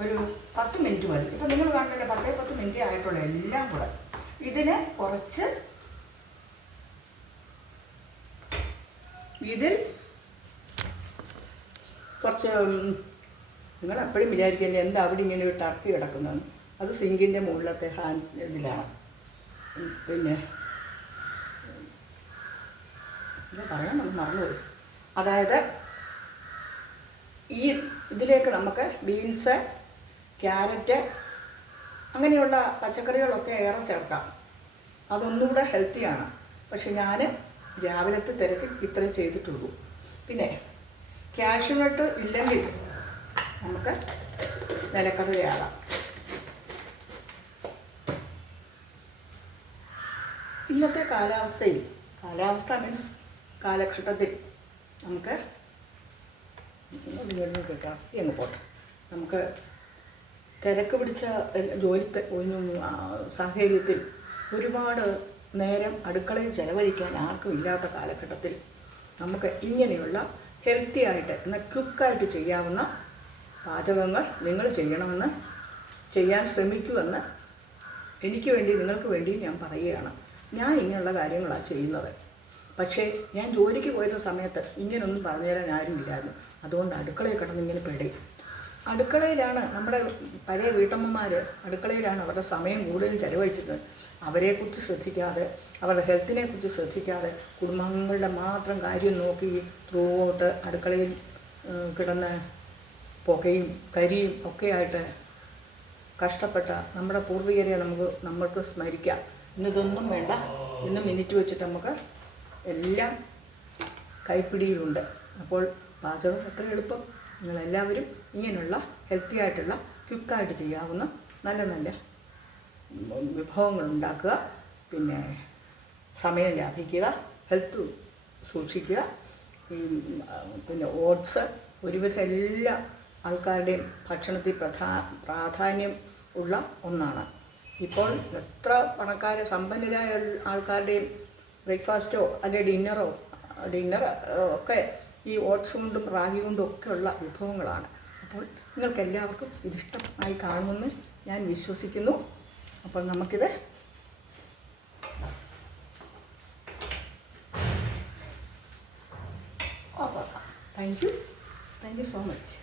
ഒരു 10 മിനിറ്റ് മതി. ഇപ്പം നിങ്ങൾ കണ്ടല്ലേ 10 മിനിറ്റ് ആയിട്ടുള്ള എല്ലാം കൂടെ. ഇതിൽ കുറച്ച് നിങ്ങൾ എപ്പോഴും വിചാരിക്കല്ലേ എന്താ അവിടെ ഇങ്ങനെ ഒരു ടർക്കി കിടക്കുന്നതെന്ന്. അത് സിങ്കിൻ്റെ മുകളിലത്തെ ഇതിലാണ്. പിന്നെ ഇത് പറയാൻ നമുക്ക് മറന്നുപോയി. അതായത് ഈ ഇതിലേക്ക് നമുക്ക് ബീൻസ്, ക്യാരറ്റ് അങ്ങനെയുള്ള പച്ചക്കറികളൊക്കെ ഏറെ ചേർക്കാം. അതൊന്നുകൂടെ ഹെൽത്തിയാണ്. പക്ഷെ ഞാൻ രാവിലത്തെ തിരക്ക് ഇത്രയും ചെയ്തിട്ടുള്ളൂ. പിന്നെ കാഷ്യൂ നട്ട് ഇല്ലെങ്കിൽ നമുക്ക് നിലക്കടലയാകാം. ഇന്നത്തെ കാലാവസ്ഥ മീൻസ് കാലഘട്ടത്തിൽ നമുക്ക് അങ്ങ് പോട്ടെ. നമുക്ക് തിരക്ക് പിടിച്ച ജോലി സാഹചര്യത്തിൽ ഒരുപാട് നേരം അടുക്കളയിൽ ചെലവഴിക്കാൻ ആർക്കും ഇല്ലാത്ത കാലഘട്ടത്തിൽ നമുക്ക് ഇങ്ങനെയുള്ള ഹെൽത്തി ആയിട്ട് എന്നാൽ ക്വിക്കായിട്ട് ചെയ്യാവുന്ന പാചകങ്ങൾ നിങ്ങൾ ചെയ്യണമെന്ന്, ചെയ്യാൻ ശ്രമിക്കുമെന്ന് എനിക്ക് വേണ്ടി, നിങ്ങൾക്ക് വേണ്ടി ഞാൻ പറയുകയാണ്. ഞാൻ ഇങ്ങനെയുള്ള കാര്യങ്ങളാണ് ചെയ്യുന്നത്. പക്ഷേ ഞാൻ ജോലിക്ക് പോയിരുന്ന സമയത്ത് ഇങ്ങനൊന്നും പറഞ്ഞു തരാൻ ആരുമില്ലായിരുന്നു. അതുകൊണ്ട് അടുക്കളയിൽ കിടന്ന് ഇങ്ങനെ പെടും. അടുക്കളയിലാണ് നമ്മുടെ പഴയ വീട്ടമ്മമാർ, അടുക്കളയിലാണ് അവരുടെ സമയം കൂടുതലും ചിലവഴിച്ചിരുന്നത്. അവരെക്കുറിച്ച് ശ്രദ്ധിക്കാതെ, അവരുടെ ഹെൽത്തിനെക്കുറിച്ച് ശ്രദ്ധിക്കാതെ, കുടുംബങ്ങളുടെ മാത്രം കാര്യം നോക്കി ത്രൂ ഔട്ട് അടുക്കളയിൽ കിടന്ന് പുകയും കരിയും ഒക്കെയായിട്ട് കഷ്ടപ്പെട്ട നമ്മുടെ പൂർവികരെ നമ്മൾക്ക് സ്മരിക്കാം. ഇന്നിതൊന്നും വേണ്ട. ഇന്ന് മിനിറ്റ് വെച്ചിട്ട് നമുക്ക് എല്ലാം കൈപ്പിടിയിലുണ്ട്. അപ്പോൾ പാചകം എത്ര എളുപ്പം. നിങ്ങളെല്ലാവരും ഇങ്ങനെയുള്ള ഹെൽത്തി ആയിട്ടുള്ള ക്വിക്കായിട്ട് ചെയ്യാവുന്ന നല്ല നല്ല വിഭവങ്ങൾ ഉണ്ടാക്കുക. പിന്നെ സമയം ലാഭിക്കുക, ഹെൽത്ത് സൂക്ഷിക്കുക. പിന്നെ ഓട്സ് ഒരുവിധം എല്ലാ ആൾക്കാരുടെയും ഭക്ഷണത്തിൽ പ്രാധാന്യം ഉള്ള ഒന്നാണ്. ഇപ്പോൾ എത്ര പണക്കാർ സമ്പന്നരായ ആൾക്കാരുടെയും ബ്രേക്ക്ഫാസ്റ്റോ അല്ലെങ്കിൽ ഡിന്നർ ഒക്കെ ഈ ഓട്സ് കൊണ്ടും റാഗി കൊണ്ടും ഒക്കെയുള്ള വിഭവങ്ങളാണ്. അപ്പോൾ നിങ്ങൾക്ക് എല്ലാവർക്കും ഇതിഷ്ടമായി കാണുമെന്ന് ഞാൻ വിശ്വസിക്കുന്നു. അപ്പോൾ നമുക്കിത് ഓഫാക്കാം. Thank you so much.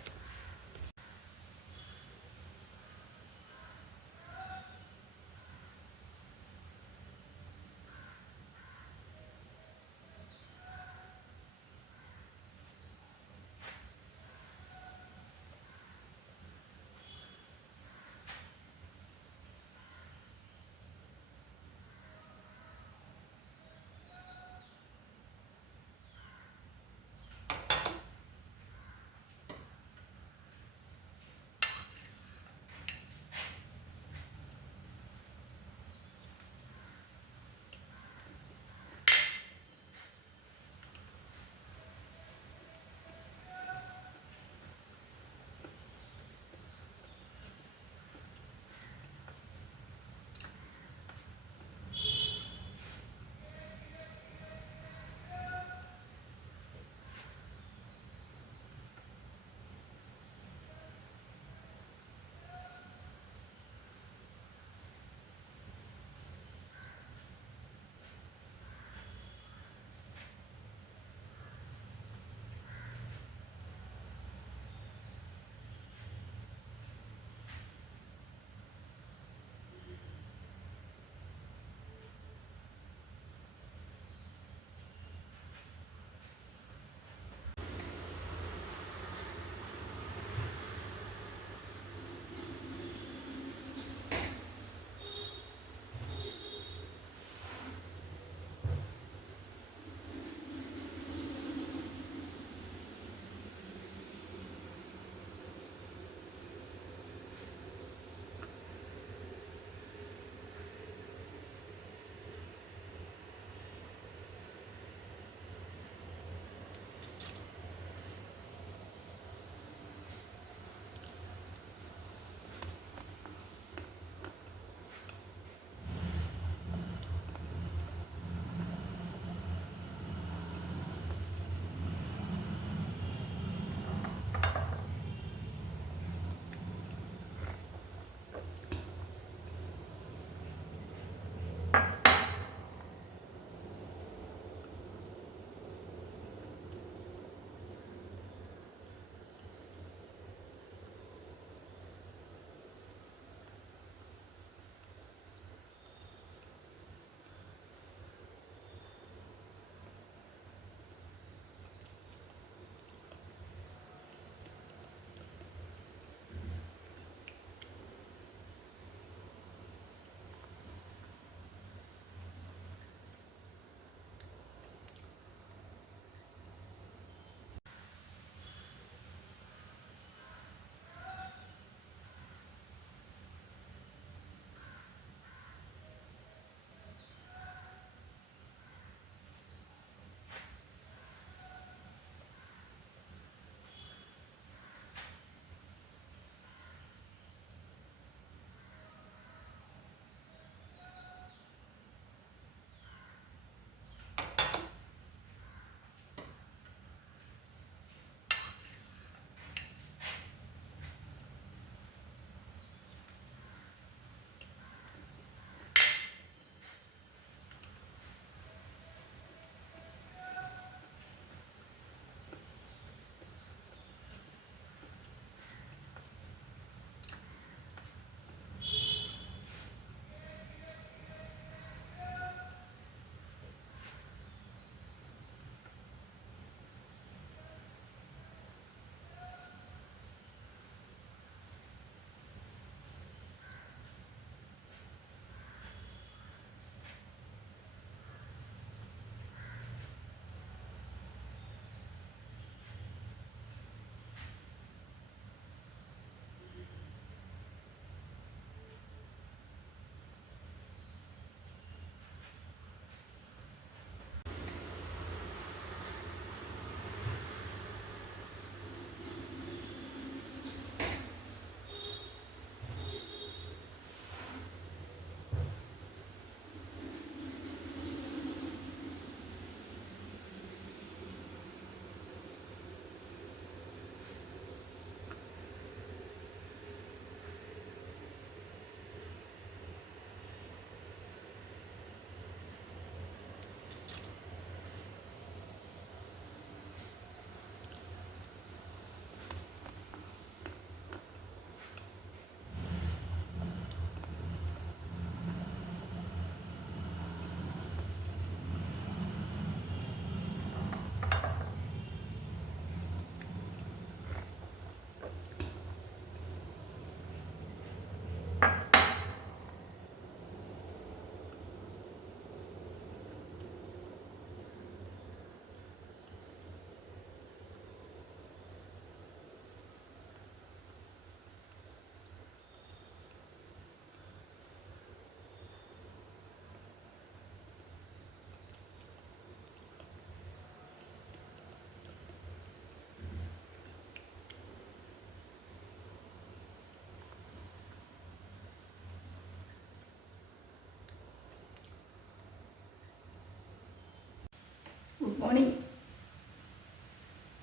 Morning.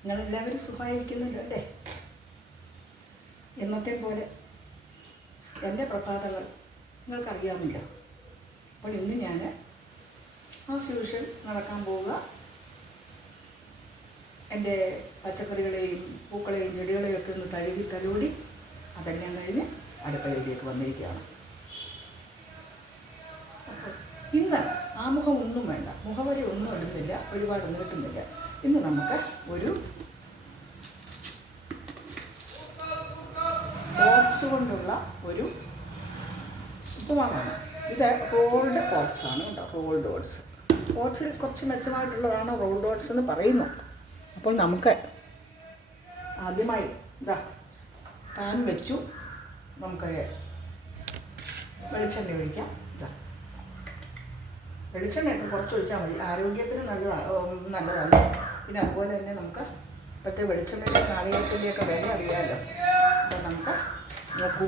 നിങ്ങളെല്ലാവരും സുഖമായിരിക്കുന്നുണ്ട് അല്ലേ? എന്നത്തെ പോലെ എൻ്റെ പ്രഭാതങ്ങൾ നിങ്ങൾക്കറിയാമില്ല. അപ്പോൾ ഇന്ന് ഞാൻ ആസ് യൂഷ്വൽ നടക്കാൻ പോവുക. എൻ്റെ പച്ചക്കറികളെയും പൂക്കളെയും ചെടികളെയും ഒക്കെ ഒന്ന് തലോടി അതെല്ലാം കഴിഞ്ഞ് അടുക്കളയിലേക്ക് വന്നിരിക്കുകയാണ്. അപ്പോൾ ഇന്ന് ആമുഖം ഒന്നും വേണ്ട, മുഖവരി ഒന്നും ഇടുന്നില്ല, ഒരുപാട് നീട്ടുന്നില്ല. ഇന്ന് നമുക്ക് ഒരു ഓട്സ് കൊണ്ടുള്ള ഒരു ഉപമാവാണ്. ഇത് റോൾഡ് ഓട്സ് ആണ് കേട്ടോ. റോൾഡ് ഓട്സ് കുറച്ച് മെച്ചമായിട്ടുള്ളതാണ് റോൾഡ് ഓട്സ് എന്ന് പറയുന്നു. അപ്പോൾ നമുക്ക് ആദ്യമായി പാൻ വെച്ചു. നമുക്ക് വെളിച്ചെണ്ണ ഒഴിക്കാം. വെളിച്ചെണ്ണയൊക്കെ കുറച്ച് ഒഴിച്ചാൽ മതി, ആരോഗ്യത്തിന് നല്ലതല്ല. പിന്നെ അതുപോലെ തന്നെ നമുക്ക് ഇപ്പോഴത്തെ വെളിച്ചെണ്ണയുടെ നാളികേരത്തിൻ്റെയൊക്കെ വില അറിയാമല്ലോ. അപ്പോൾ നമുക്ക് നോക്കൂ,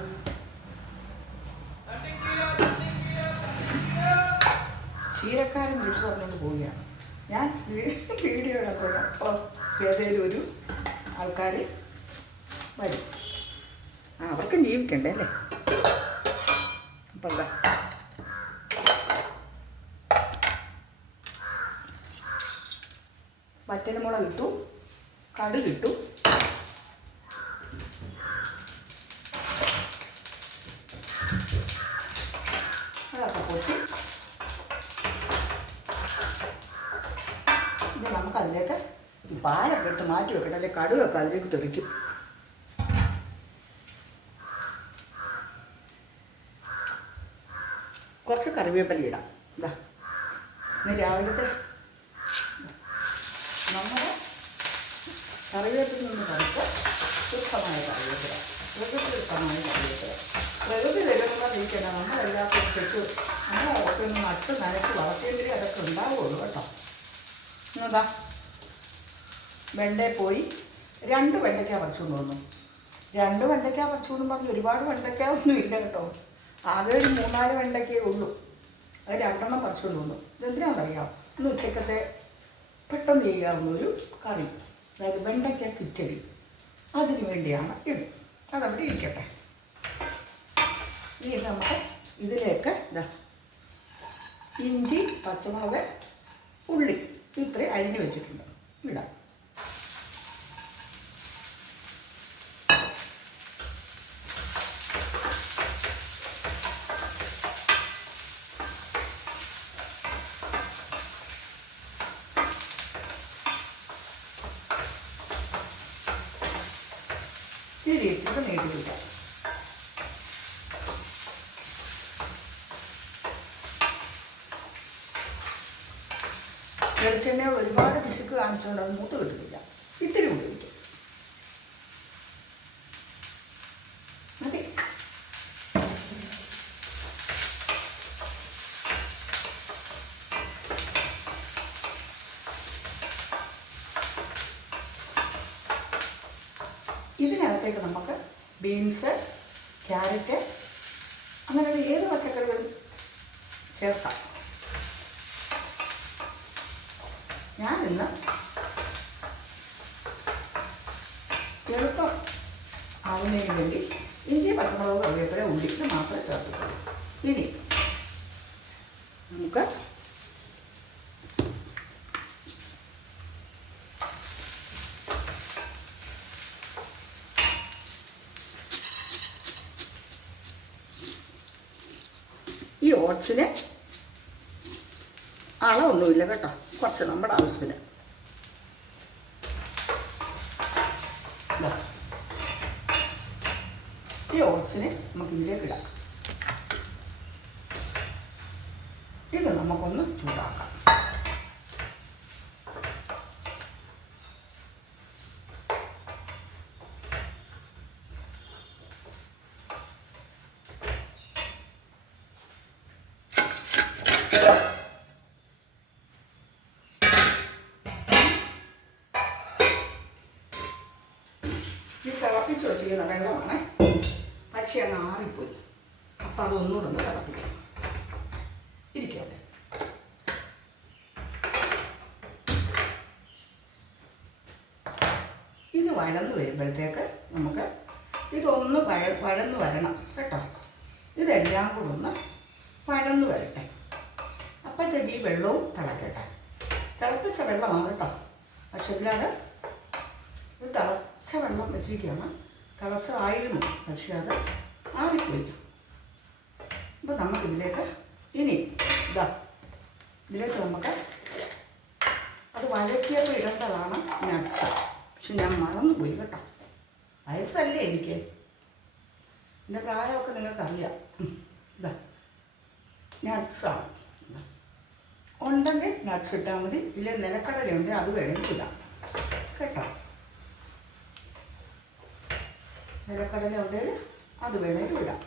ചീരക്കാരൻ വിളിച്ചു പറഞ്ഞുകൊണ്ട് പോവുകയാണ്. ഞാൻ വീഡിയോ എടുക്കുക. അപ്പോൾ ഏതെങ്കിലും ഒരു ആൾക്കാർ വരും, അവർക്കും ജീവിക്കണ്ടേ അല്ലേ? അപ്പം എന്താ വറ്റൽമുളക് ഇട്ടു, കടുക് ഇട്ടു, അതൊക്കെ പൊട്ടി ഇത് നമുക്കതിലേക്ക് പാലൊക്കെ ഇട്ട് മാറ്റി വെക്കട്ടെ, അല്ലെങ്കിൽ കടുകൊക്കെ അതിലേക്ക് തെറിക്കും. കുറച്ച് കറിവേപ്പില ഇടാം. ഇന്ന് രാവിലത്തെ നമ്മുടെ കറിവേപ്പിൽ നിന്ന് കഴിച്ച് ശുദ്ധമായ കറിവേപ്പില, പ്രകൃതിദത്തമായ കറിവേപ്പില. പ്രകൃതി തരുന്നതിരിക്കണം. നമ്മളെല്ലാവർക്കും തെറ്റ് നമ്മളതൊക്കെ ഒന്ന് നട്ട് നനച്ച് വളർത്തിയെങ്കിലേ അതൊക്കെ ഉണ്ടാവുള്ളൂ കേട്ടോ. എന്നതാ വെണ്ടയിൽ പോയി 2 വെണ്ടയ്ക്ക പറിച്ചുകൊണ്ട് വന്നു. 2 വെണ്ടയ്ക്ക പറിച്ചുകൊണ്ടും പറഞ്ഞ് ഒരുപാട് വെണ്ടയ്ക്ക ഒന്നും ഇല്ല കേട്ടോ. ആകെ ഒരു 3-4 വെണ്ടയ്ക്കേ ഉള്ളൂ. അത് 2 പറിച്ചുകൊണ്ട് വന്നു. ഇതെന്തിനാണെന്നറിയാം, ഇന്ന് ഉച്ചക്കത്തെ പെട്ടെന്ന് ചെയ്യാവുന്നൊരു കറി, അതായത് വെണ്ടയ്ക്ക കിച്ചടി. അതിന് വേണ്ടിയാണ് ഇത്. അതവിടെ ഇരിക്കട്ടെ. ഇനി നമുക്ക് ഇതിലേക്ക് ഇഞ്ചി, പച്ചമുളക്, ഉള്ളി ഇത്രയും അരിഞ്ഞ് വെച്ചിട്ടുണ്ട്, ഇടാം. ഇതിലേക്ക് നീട്ടില്ല. വെളിച്ചെണ്ണ ഒരുപാട് പിശുക്ക് കാണിച്ചുകൊണ്ട് അത് മൂത്ത് കിട്ടുന്നില്ല. ഇത്തിരി ഉപയോഗിക്കും മതി. ഇതിനകത്തേക്ക് നമുക്ക് ബീൻസ്, ക്യാരറ്റ് അങ്ങനെയുള്ള ഏത് പച്ചക്കറികളും ചേർക്കാം. ഞാനിന്ന് എളുപ്പം ആവുന്നതിന് വേണ്ടി ഇഞ്ചി, പച്ചമുളക്, കറിവേപ്പില, ഉള്ളി ഇത് മാത്രമേ ചേർത്തിട്ടുള്ളൂ. ഇനി നമുക്ക് ഈ ഓട്സിന് അളവൊന്നുമില്ല കേട്ടോ, കുറച്ച് നമ്മുടെ ആവശ്യത്തിന്. ഈ ഓട്സിനെ നമുക്ക് ഇതിലേക്ക് ഇടാം. ഇത് നമുക്കൊന്ന് ചൂടാക്കാം. തിളപ്പിച്ച് വെച്ചിരിക്കുന്ന വെള്ളമാണ്, പക്ഷേ അങ്ങ് ആറിപ്പോയി. അപ്പം അതൊന്നുകൂടെ ഒന്ന് തിളപ്പിക്കാം. ഇരിക്കട്ടെ. വഴന്ന് വരുമ്പോഴത്തേക്ക് നമുക്ക് ഇതൊന്ന് വഴന്ന് വരണം കേട്ടോ. ഇതെല്ലാം കൂടെ ഒന്ന് വഴന്ന് വരട്ടെ. അപ്പോഴത്തേക്ക് ഈ വെള്ളവും തിളക്കട്ടെ. തിളപ്പിച്ച വെള്ളമാണ് കേട്ടോ. പക്ഷെ ഇതിലാണ് ഇത് തിളച്ച വെള്ളം വെച്ചിരിക്കുകയാണ്. തിളച്ചതായിരുന്നു, പക്ഷെ അത് ആറിപ്പോയി. അപ്പോൾ നമുക്കിതിലേക്ക് ഇനി ഇതിലേക്ക് നമുക്ക് അത് വഴറ്റിയപ്പോൾ ഇടേണ്ടതാണ് നട്ട്സ്. പക്ഷെ ഞാൻ മറന്നുപോയി കേട്ടോ. വയസ്സല്ലേ എനിക്ക്, എൻ്റെ പ്രായമൊക്കെ നിങ്ങൾക്കറിയാം. നട്ട്സാണ് ഉണ്ടെങ്കിൽ നട്ട്സ് ഇട്ടാൽ മതി. ഇല്ല നിലക്കടലുണ്ട്, അത് വേണമെങ്കിൽ ഇടാം കേട്ടോ. നിലക്കടല ഉണ്ടെങ്കിൽ അത് വേണമെങ്കിൽ ഇടാം.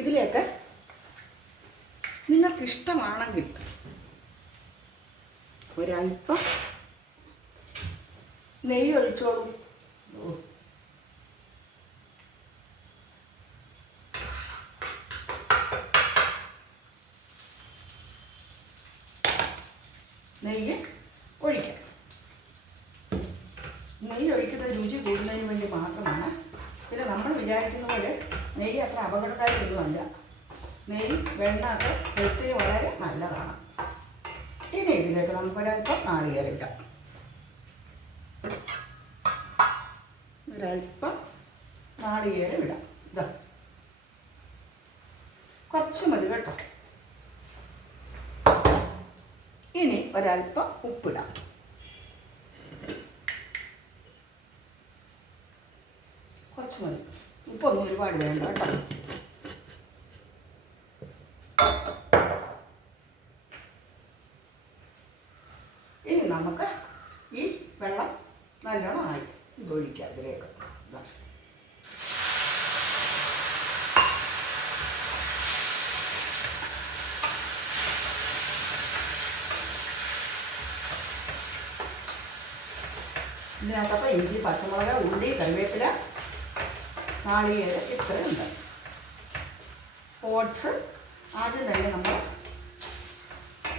ഇതിലേക്ക് നിങ്ങൾക്കിഷ്ടമാണെങ്കിൽ ഒരല്പം നെയ്യ് ഒഴിച്ചോളൂ. നെയ്യ് ഒഴിക്കാം. നെയ്യ് ഒഴിക്കുന്നത് രുചി കൂടുന്നതിന് വേണ്ടി മാത്രമാണ്. പിന്നെ നമ്മൾ വിചാരിക്കുന്ന പോലെ നെയ്യ് അത്ര അപകടകാരിയൊന്നുമല്ല. നെയ്യ് വെണ്ണയൊക്കെ ഹെൽത്തിന് വളരെ നല്ലതാണ്. ഇനി ഇതിലേക്ക് നമുക്കൊരല്പം നാളികേരം ഇടാം. ഒരല്പം നാളികേരം ഇടാം. കുറച്ച് മതി കേട്ടോ. ഇനി ഒരല്പം ഉപ്പിടാം. കുറച്ച് മതി, ഉപ്പൊന്നും ഒരുപാട് വേണ്ട കേട്ടോ. ഇനി നമുക്ക് ഈ വെള്ളം നല്ലോണം ആയി ഇതൊഴിക്കാം ഇതിലേക്ക്. ഇതിനകത്തപ്പോൾ ഇഞ്ചി, പച്ചമുളക്, ഉള്ളി, കറിവേപ്പില, നാളികേരം ഇത്രയുണ്ട്. ഓട്സ് ആദ്യം തന്നെ നമ്മൾ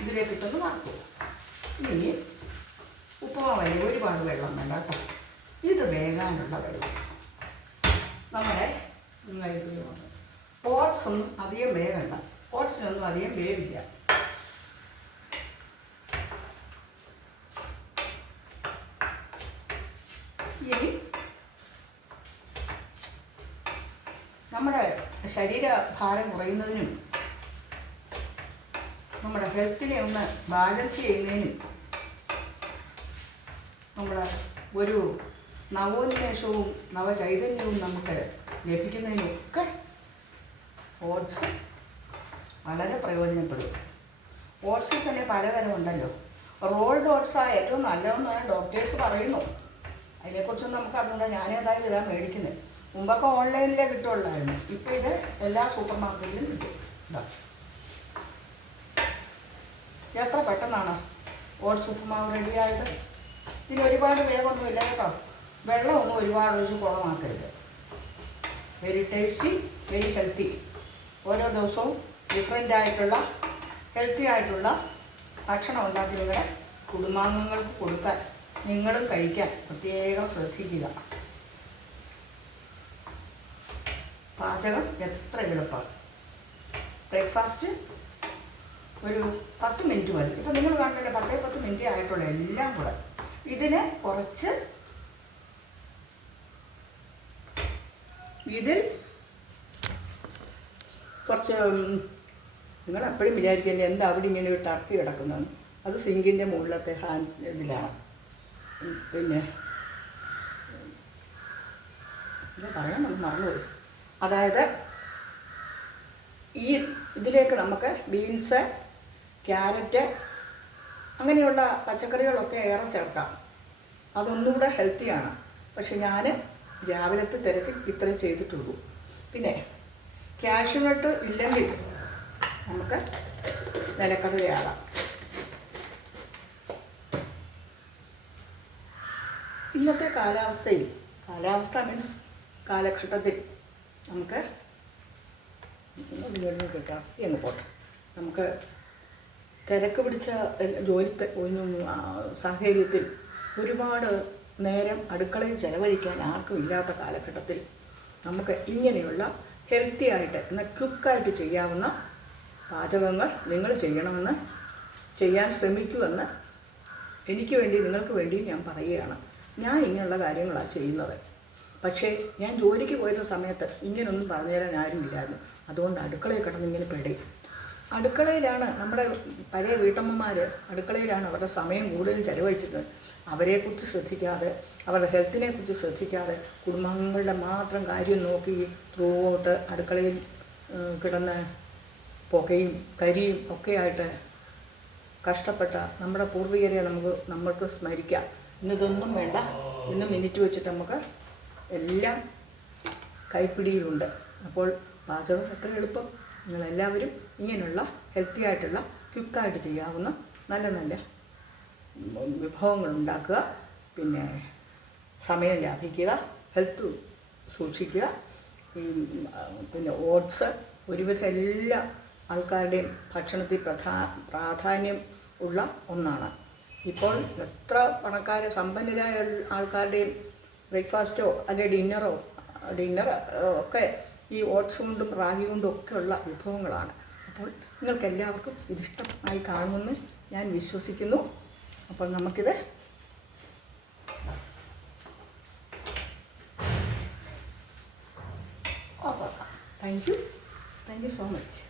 ഇതിലേക്ക് ഇട്ടൊന്ന് വറുക്കും. ഇനി ഉപ്പുമാവല്ലേ, ഒരുപാട് വെള്ളം വേണ്ട കേട്ടോ. ഇത് വേകാനുള്ള വെള്ളം നമ്മുടെ ഓട്സൊന്നും അധികം വേകണ്ട. ഓട്സിനൊന്നും അധികം വേവില്ല. ഇനി നമ്മുടെ ശരീരഭാരം കുറയുന്നതിനും നമ്മുടെ ഹെൽത്തിനെ ഒന്ന് ബാലൻസ് ചെയ്യുന്നതിനും നമ്മുടെ ഒരു നവോന്മേഷവും നവചൈതന്യവും നമുക്ക് ലഭിക്കുന്നതിനൊക്കെ ഓട്സ് വളരെ പ്രയോജനപ്പെടും. ഓട്സിൽ തന്നെ പലതരമുണ്ടല്ലോ. റോൾഡ് ഓട്സാണ് ഏറ്റവും നല്ലതെന്നാണ് ഡോക്ടേഴ്സ് പറയുന്നു. അതിനെക്കുറിച്ചൊന്നും നമുക്ക് അറിഞ്ഞൂടാ. ഞാനേതായാലും ഇതാ മേടിക്കുന്നത്. മുമ്പൊക്കെ ഓൺലൈനിലേ കിട്ടുള്ളായിരുന്നു. ഇപ്പോൾ ഇത് എല്ലാ സൂപ്പർ മാർക്കറ്റിലും കിട്ടും. എത്ര പെട്ടെന്നാണ് ഓട്സ് ഉപ്പുമാവ് റെഡിയായത്. ഇതിന് ഒരുപാട് വേഗമൊന്നുമില്ല കേട്ടോ. വെള്ളമൊന്നും ഒരുപാട് ഒഴിച്ച് കുളമാക്കരുത്. Very tasty, very healthy. ഓരോ ദിവസവും ഡിഫറെൻ്റ് ആയിട്ടുള്ള ഹെൽത്തി ആയിട്ടുള്ള ഭക്ഷണം ഉണ്ടാക്കി നിങ്ങളുടെ കുടുംബാംഗങ്ങൾക്ക് കൊടുക്കാൻ, നിങ്ങളും കഴിക്കാൻ പ്രത്യേകം ശ്രദ്ധിക്കുക. പാചകം എത്ര എളുപ്പമാണ്. ബ്രേക്ക്ഫാസ്റ്റ് ഒരു 10 മിനിറ്റ് മതി. ഇപ്പം നിങ്ങൾ കണ്ടല്ലേ 10 മിനിറ്റ് ആയിട്ടുള്ള എല്ലാം കൂടെ. ഇതിൽ കുറച്ച് നിങ്ങൾ എപ്പോഴും വിചാരിക്കല്ലേ എന്താ അവിടെ ഇങ്ങനെ ഒരു ടർക്കി കിടക്കുന്നതെന്ന്. അത് സിങ്കിൻ്റെ മുകളിലത്തെ ഇതിലാണ്. പിന്നെ ഇത് പറയാൻ നമുക്ക് മറന്നുപോയി. അതായത് ഇതിലേക്ക് നമുക്ക് ബീൻസ്, ക്യാരറ്റ് അങ്ങനെയുള്ള പച്ചക്കറികളൊക്കെ ഏറെ ചേർക്കാം. അതൊന്നുകൂടെ ഹെൽത്തിയാണ്. പക്ഷെ ഞാൻ രാവിലത്തെ തിരക്ക് ഇത്രയും ചെയ്തിട്ടുള്ളൂ. പിന്നെ കാഷ്യൂനട്ട് ഇല്ലെങ്കിൽ നമുക്ക് നിലക്കടലയാകാം. ഇന്നത്തെ കാലാവസ്ഥയിൽ കാലാവസ്ഥ മീൻസ് കാലഘട്ടത്തിൽ നമുക്ക് കിട്ടാത്തി അങ്ങ് പോട്ടെ. നമുക്ക് തിരക്ക് പിടിച്ച ജോലി സാഹചര്യത്തിൽ ഒരുപാട് നേരം അടുക്കളയിൽ ചെലവഴിക്കാൻ ആർക്കും ഇല്ലാത്ത കാലഘട്ടത്തിൽ നമുക്ക് ഇങ്ങനെയുള്ള ഹെൽത്തി ആയിട്ട് എന്നാൽ ക്വിക്കായിട്ട് ചെയ്യാവുന്ന പാചകങ്ങൾ നിങ്ങൾ ചെയ്യണമെന്ന്, ചെയ്യാൻ ശ്രമിക്കുമെന്ന് എനിക്ക് വേണ്ടി നിങ്ങൾക്ക് വേണ്ടി ഞാൻ പറയുകയാണ്. ഞാൻ ഇങ്ങനെയുള്ള കാര്യങ്ങളാണ് ചെയ്യുന്നത്. പക്ഷേ ഞാൻ ജോലിക്ക് പോയിരുന്ന സമയത്ത് ഇങ്ങനൊന്നും പറഞ്ഞുതരാൻ ആരുമില്ലായിരുന്നു. അതുകൊണ്ട് അടുക്കളയിൽ കിടന്ന് ഇങ്ങനെ പെടും. അടുക്കളയിലാണ് നമ്മുടെ പഴയ വീട്ടമ്മമാർ, അടുക്കളയിലാണ് അവരുടെ സമയം കൂടുതലും ചെലവഴിച്ചിരുന്നത്. അവരെക്കുറിച്ച് ശ്രദ്ധിക്കാതെ, അവരുടെ ഹെൽത്തിനെക്കുറിച്ച് ശ്രദ്ധിക്കാതെ, കുടുംബങ്ങളുടെ മാത്രം കാര്യം നോക്കി ത്രൂ ഔട്ട് അടുക്കളയിൽ കിടന്ന് പുകയും കരിയും ഒക്കെയായിട്ട് കഷ്ടപ്പെട്ട നമ്മുടെ പൂർവികരെ നമ്മൾക്ക് സ്മരിക്കാം. ഇന്നിതൊന്നും വേണ്ട. ഇന്ന് മിനിറ്റ് വെച്ചിട്ട് നമുക്ക് എല്ലാം കൈപ്പിടിയിലുണ്ട്. അപ്പോൾ പാചകം എത്ര എളുപ്പം. നിങ്ങളെല്ലാവരും ഇങ്ങനെയുള്ള ഹെൽത്തി ആയിട്ടുള്ള ക്വിക്കായിട്ട് ചെയ്യാവുന്ന നല്ല നല്ല വിഭവങ്ങൾ ഉണ്ടാക്കുക. പിന്നെ സമയം ലാഭിക്കുക, ഹെൽത്ത് സൂക്ഷിക്കുക. പിന്നെ ഓട്സ് ഒരുവിധം എല്ലാ ആൾക്കാരുടെയും ഭക്ഷണത്തിൽ പ്രാധാന്യം ഉള്ള ഒന്നാണ്. ഇപ്പോൾ എത്ര പണക്കാർ സമ്പന്നരായ ആൾക്കാരുടെയും ബ്രേക്ക്ഫാസ്റ്റോ അല്ലെങ്കിൽ ഡിന്നർ ഒക്കെ ഈ ഓട്സ് കൊണ്ടും റാഗി കൊണ്ടും ഒക്കെയുള്ള വിഭവങ്ങളാണ്. അപ്പോൾ നിങ്ങൾക്ക് എല്ലാവർക്കും ഇതിഷ്ടമായി കാണുമെന്ന് ഞാൻ വിശ്വസിക്കുന്നു. അപ്പോൾ നമുക്കിത് okay. Thank you so much.